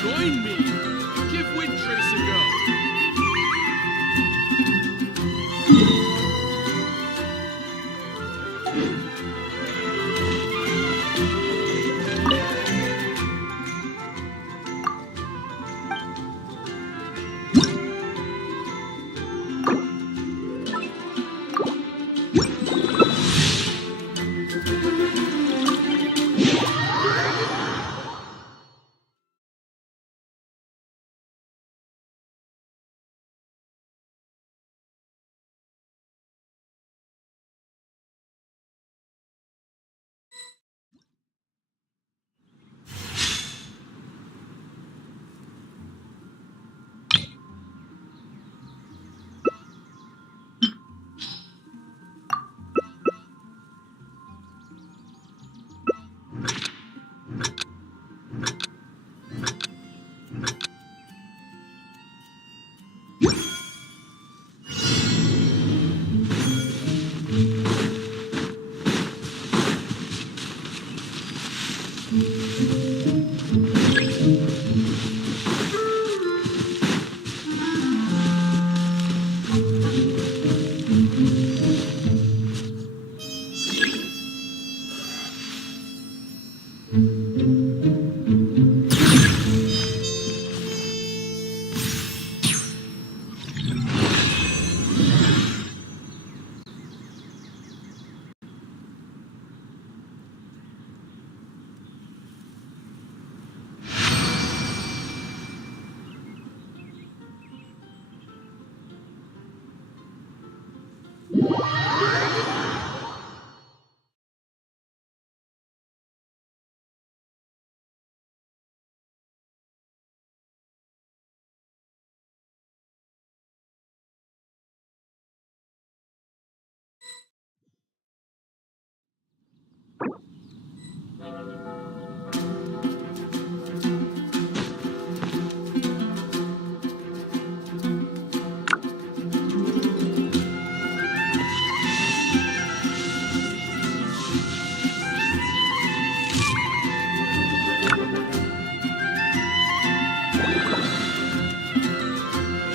Join me. Give Wind Trace a go.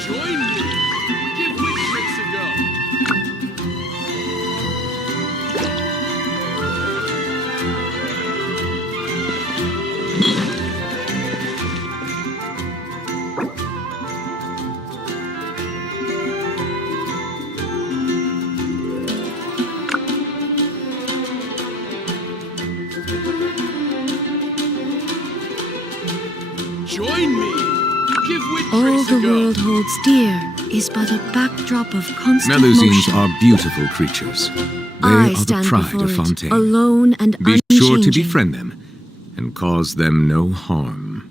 Join me. Give Wind Trace a go. All Trace the a go. world holds dear is but a backdrop of constant Melusines motion. are beautiful creatures. They I are the stand pride before of it, Fontaine. alone and Be sure to unchanging. befriend them and cause them no harm.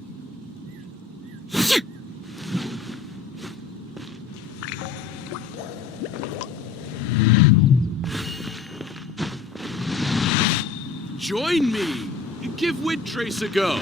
Join me. Give Trace a go.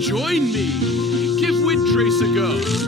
Join me. Give Trace a go.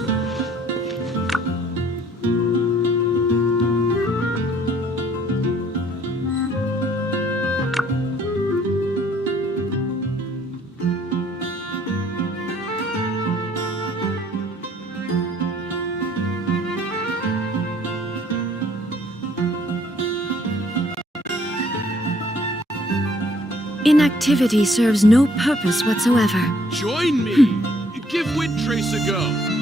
Inactivity serves no purpose whatsoever. Join me. Give Trace a go.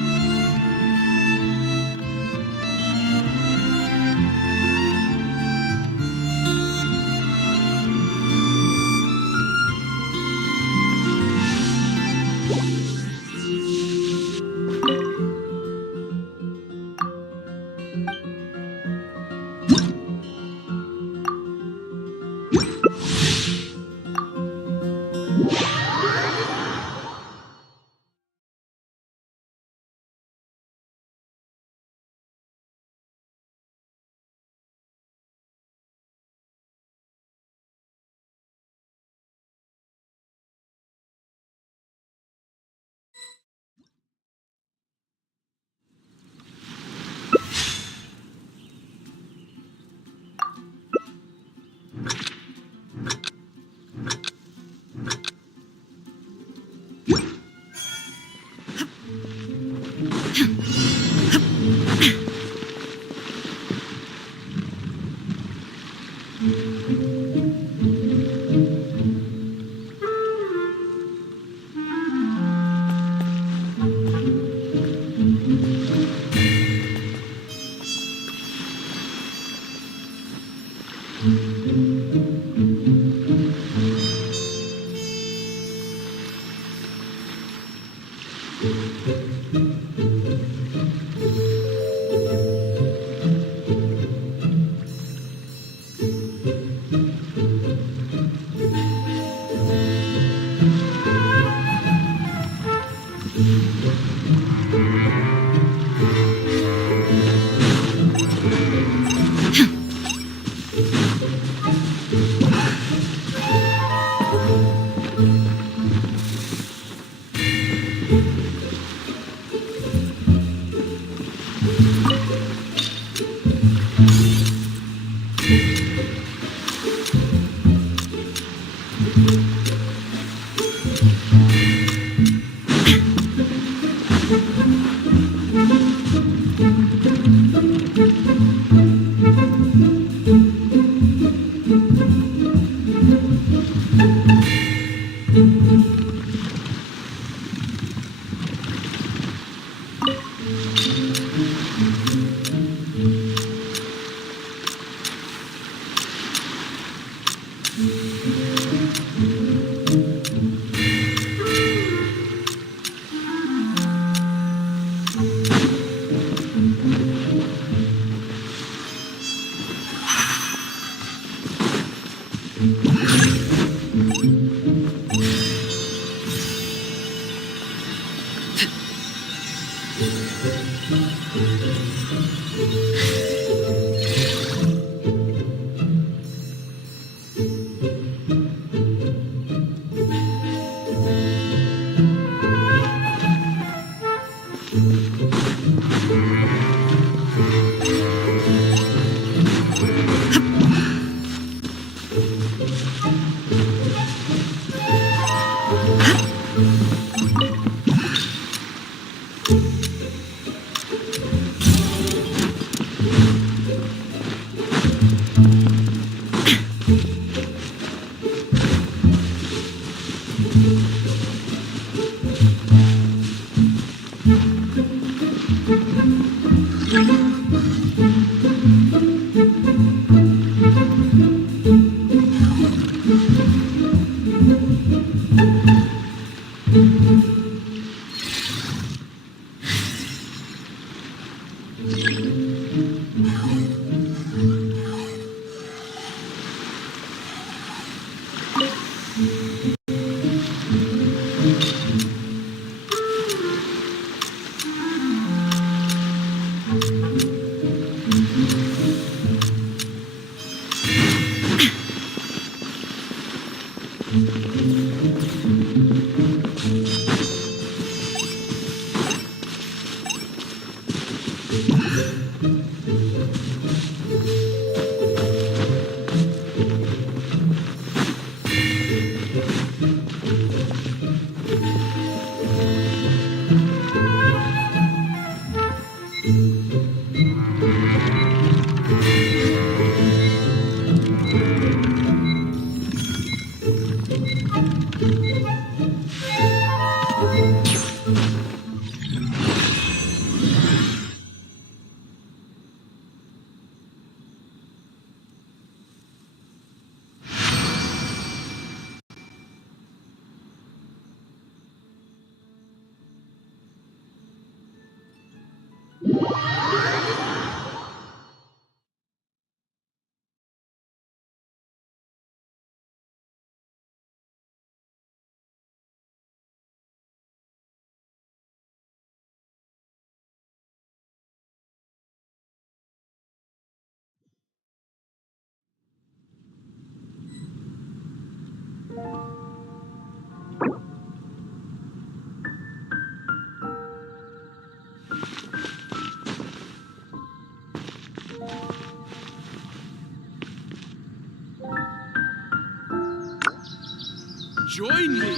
Join me!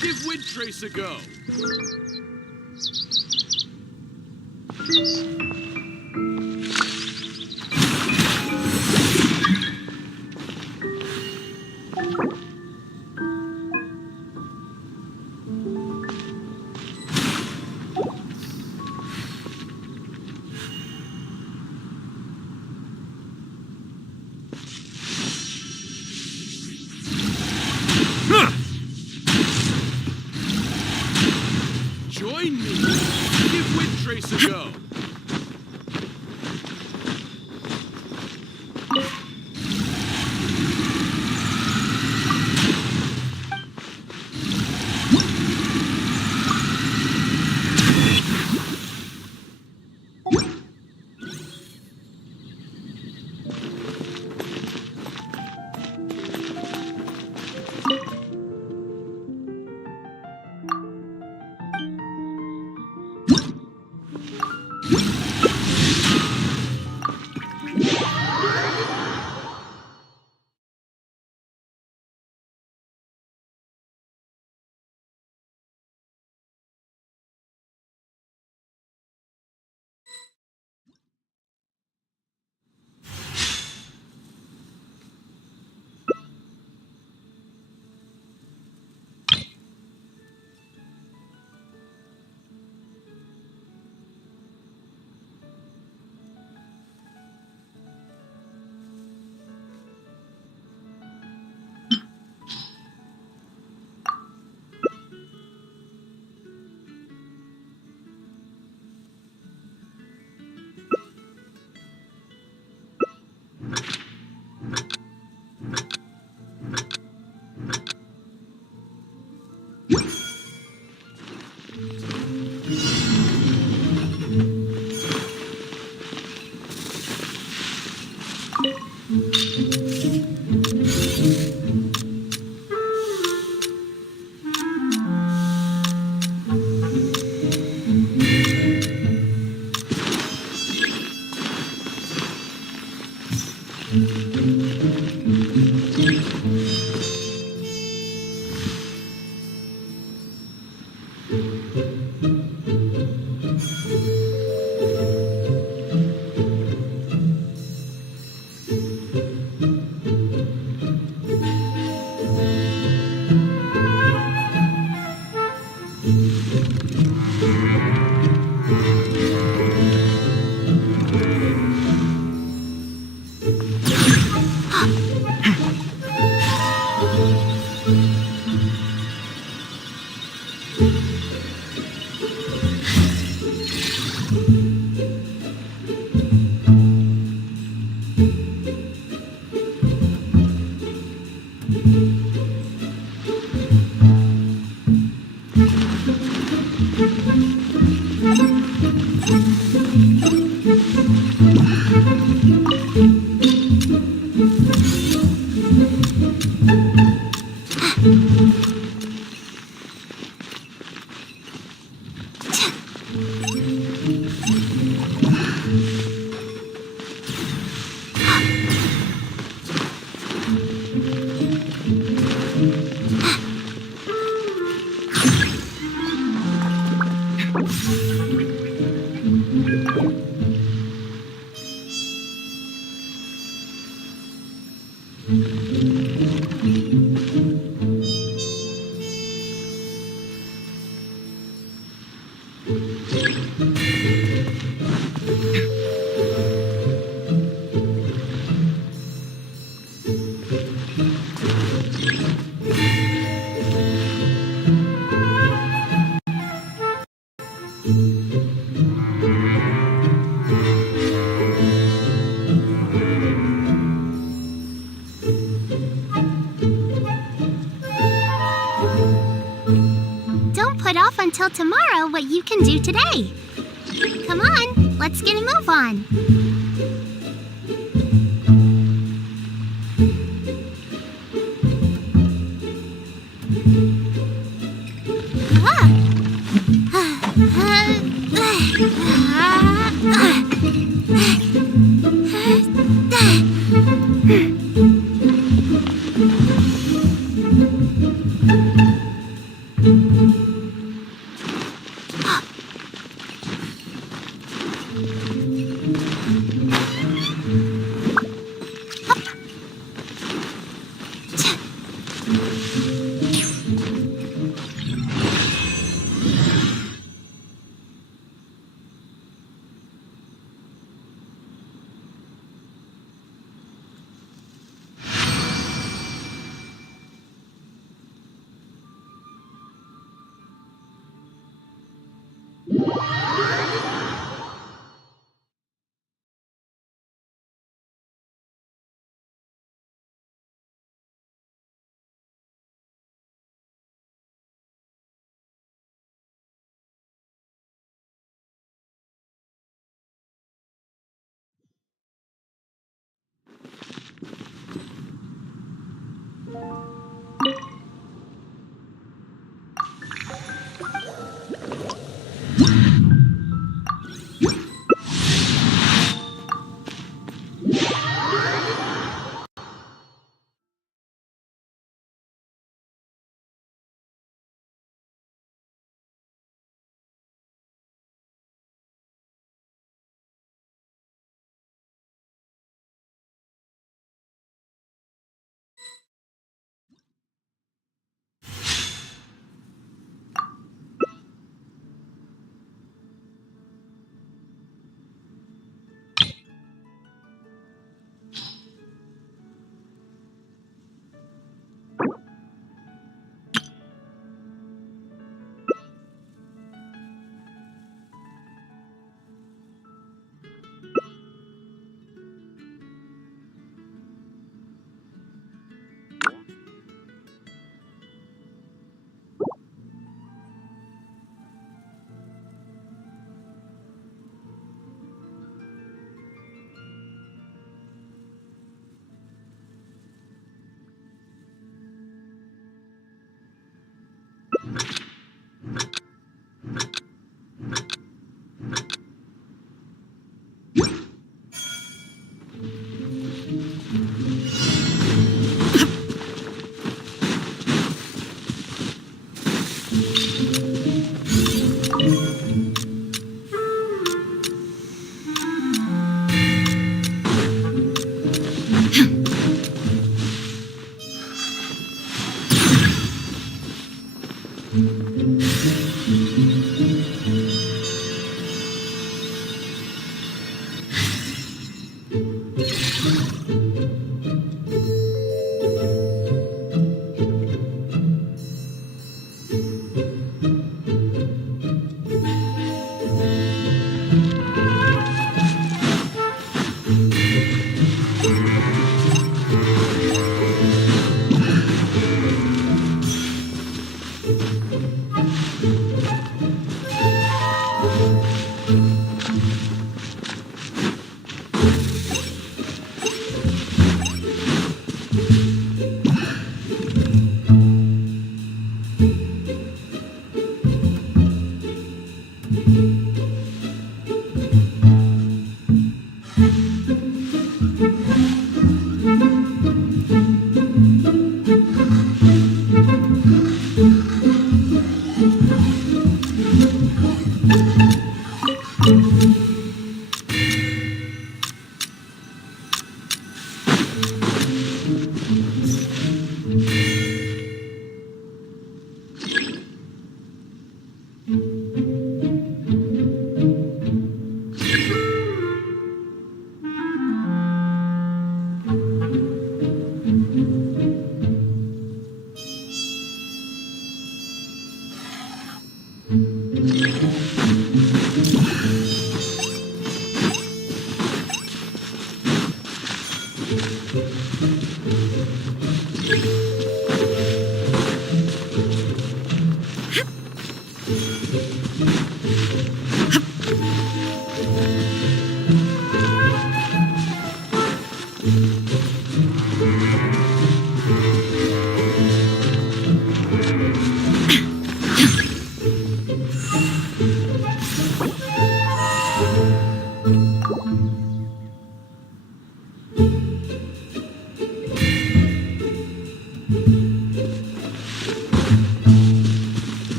Give Wind Trace a go! Join me! Give Wind Trace a go! Don't put off until tomorrow what you can do today. Come on, let's get a move on.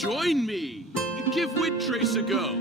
Join me! Give Wittrace a go!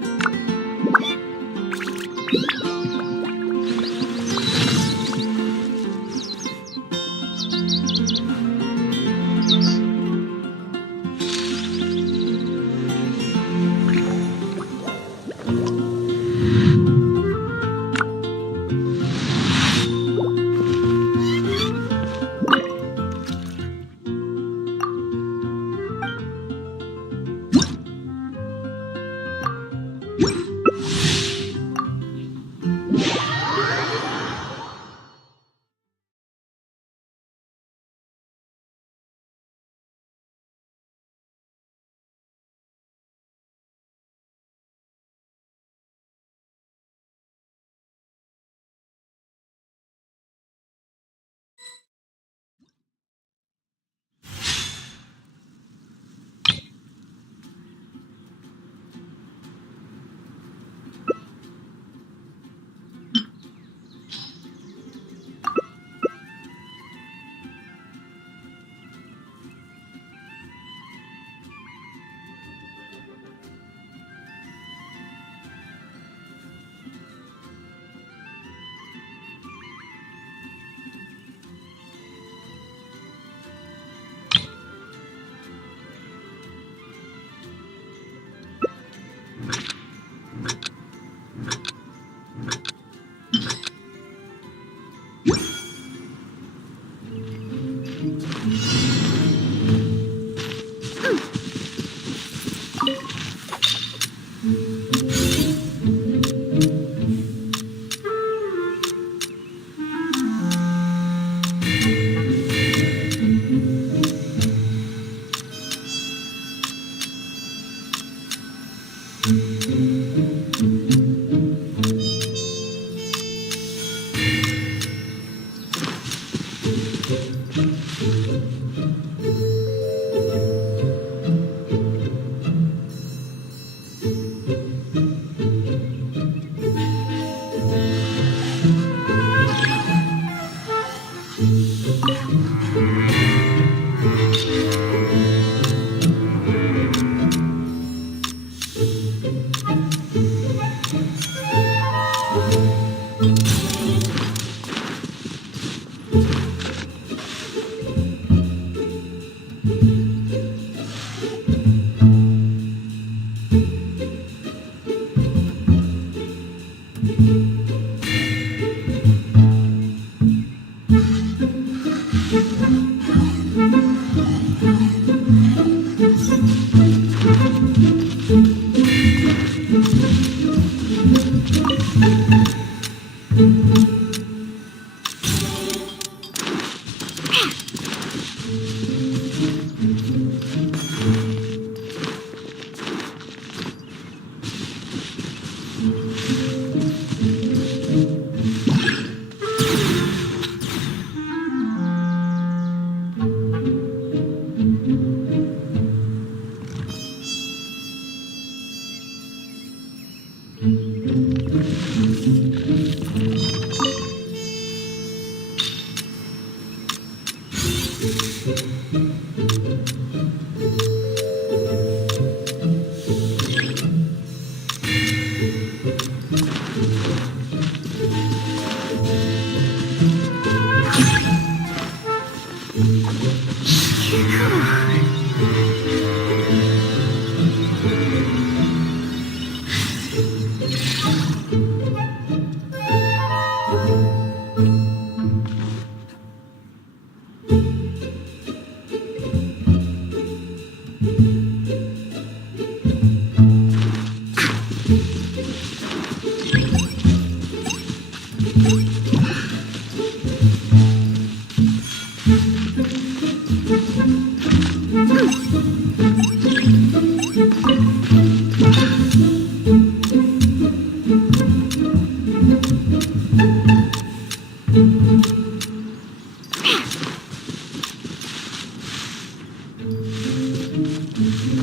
Next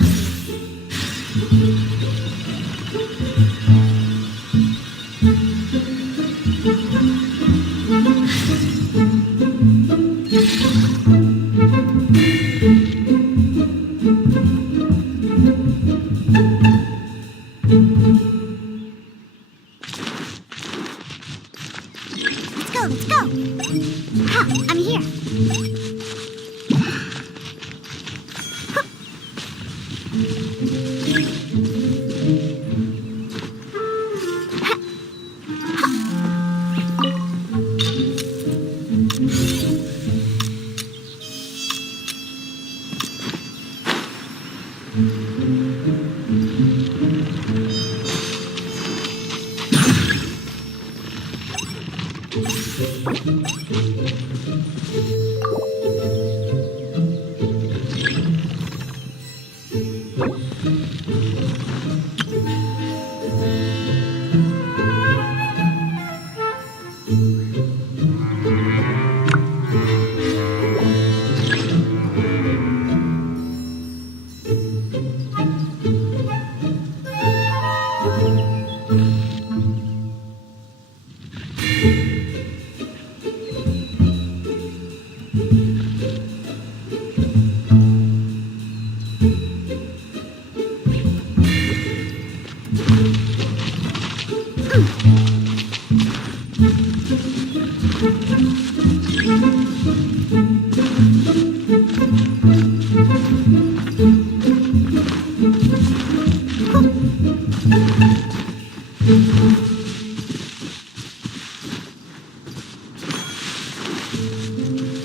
up. Let's go. Ha, I'm here.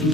Way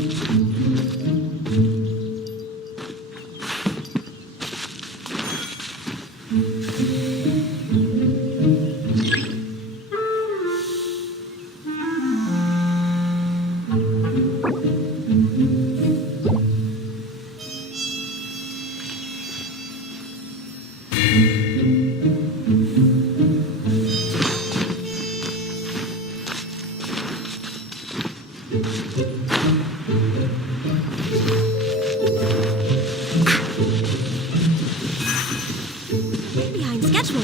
behind schedule.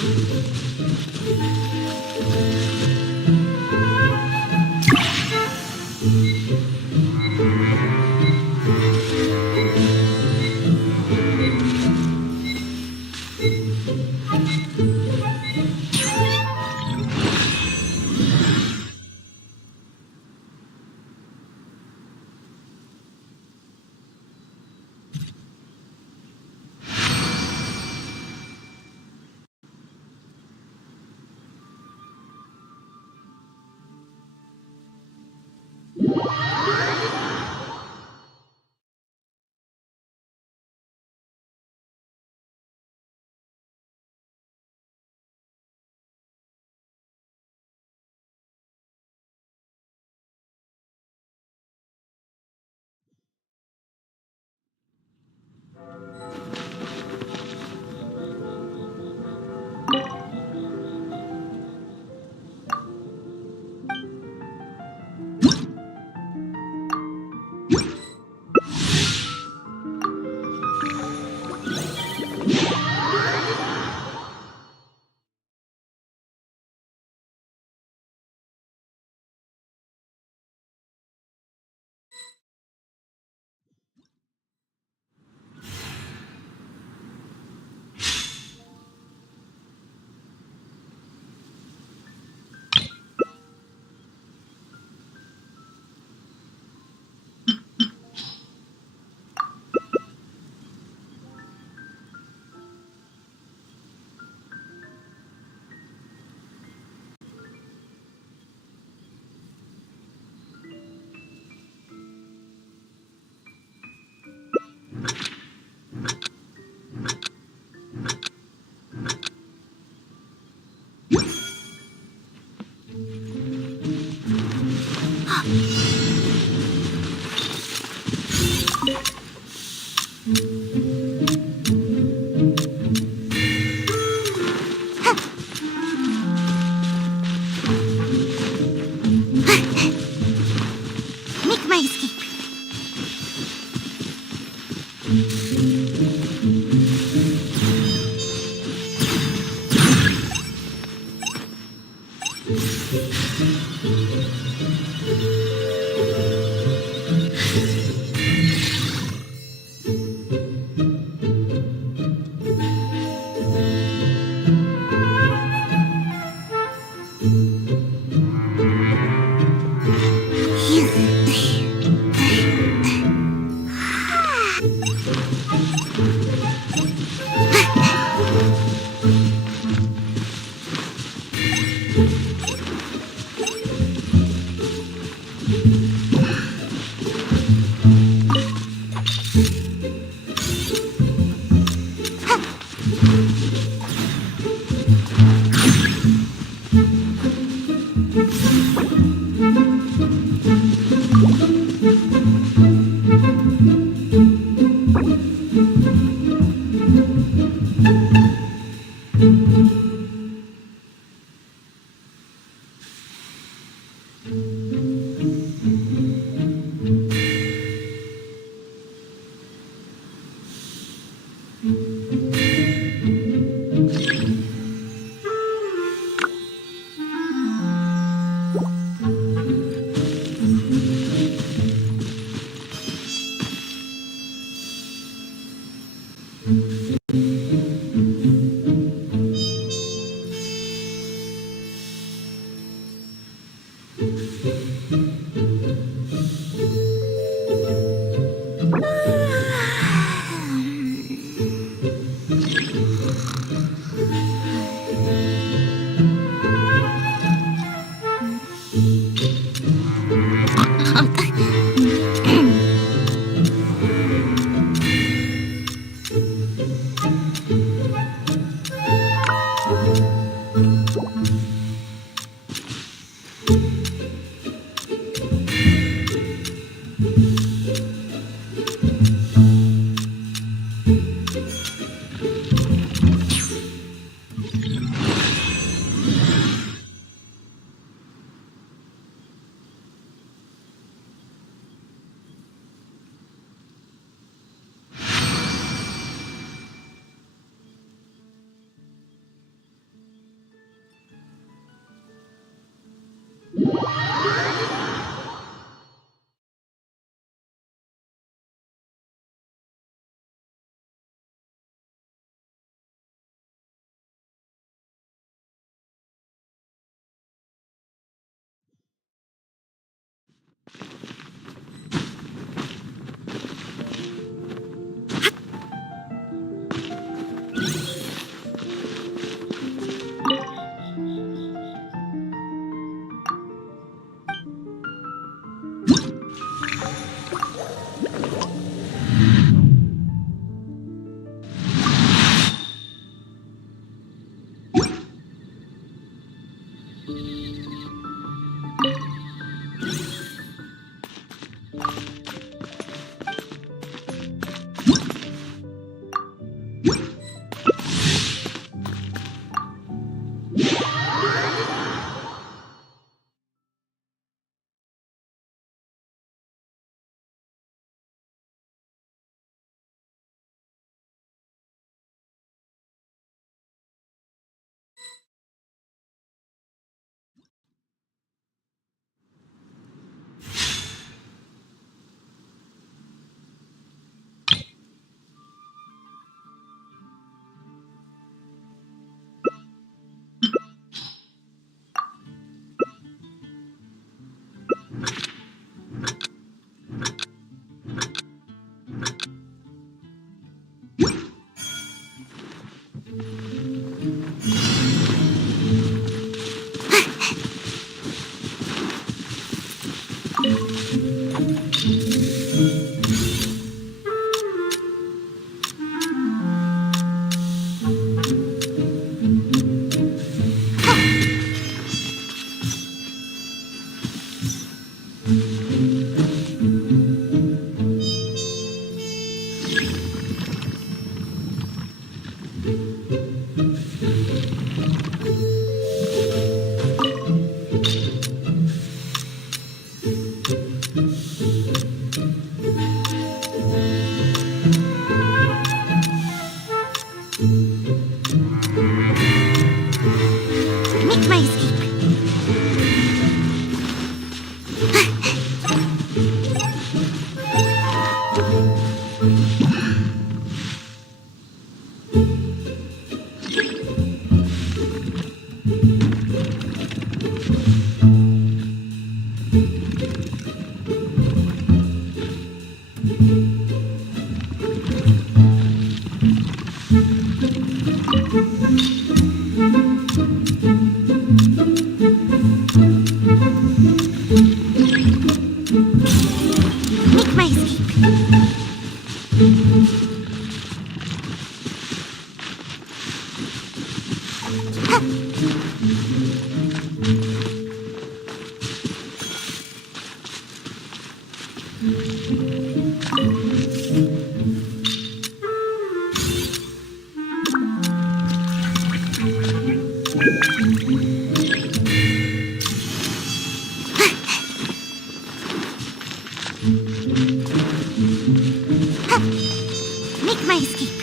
Make my escape. Make my escape. Make my escape.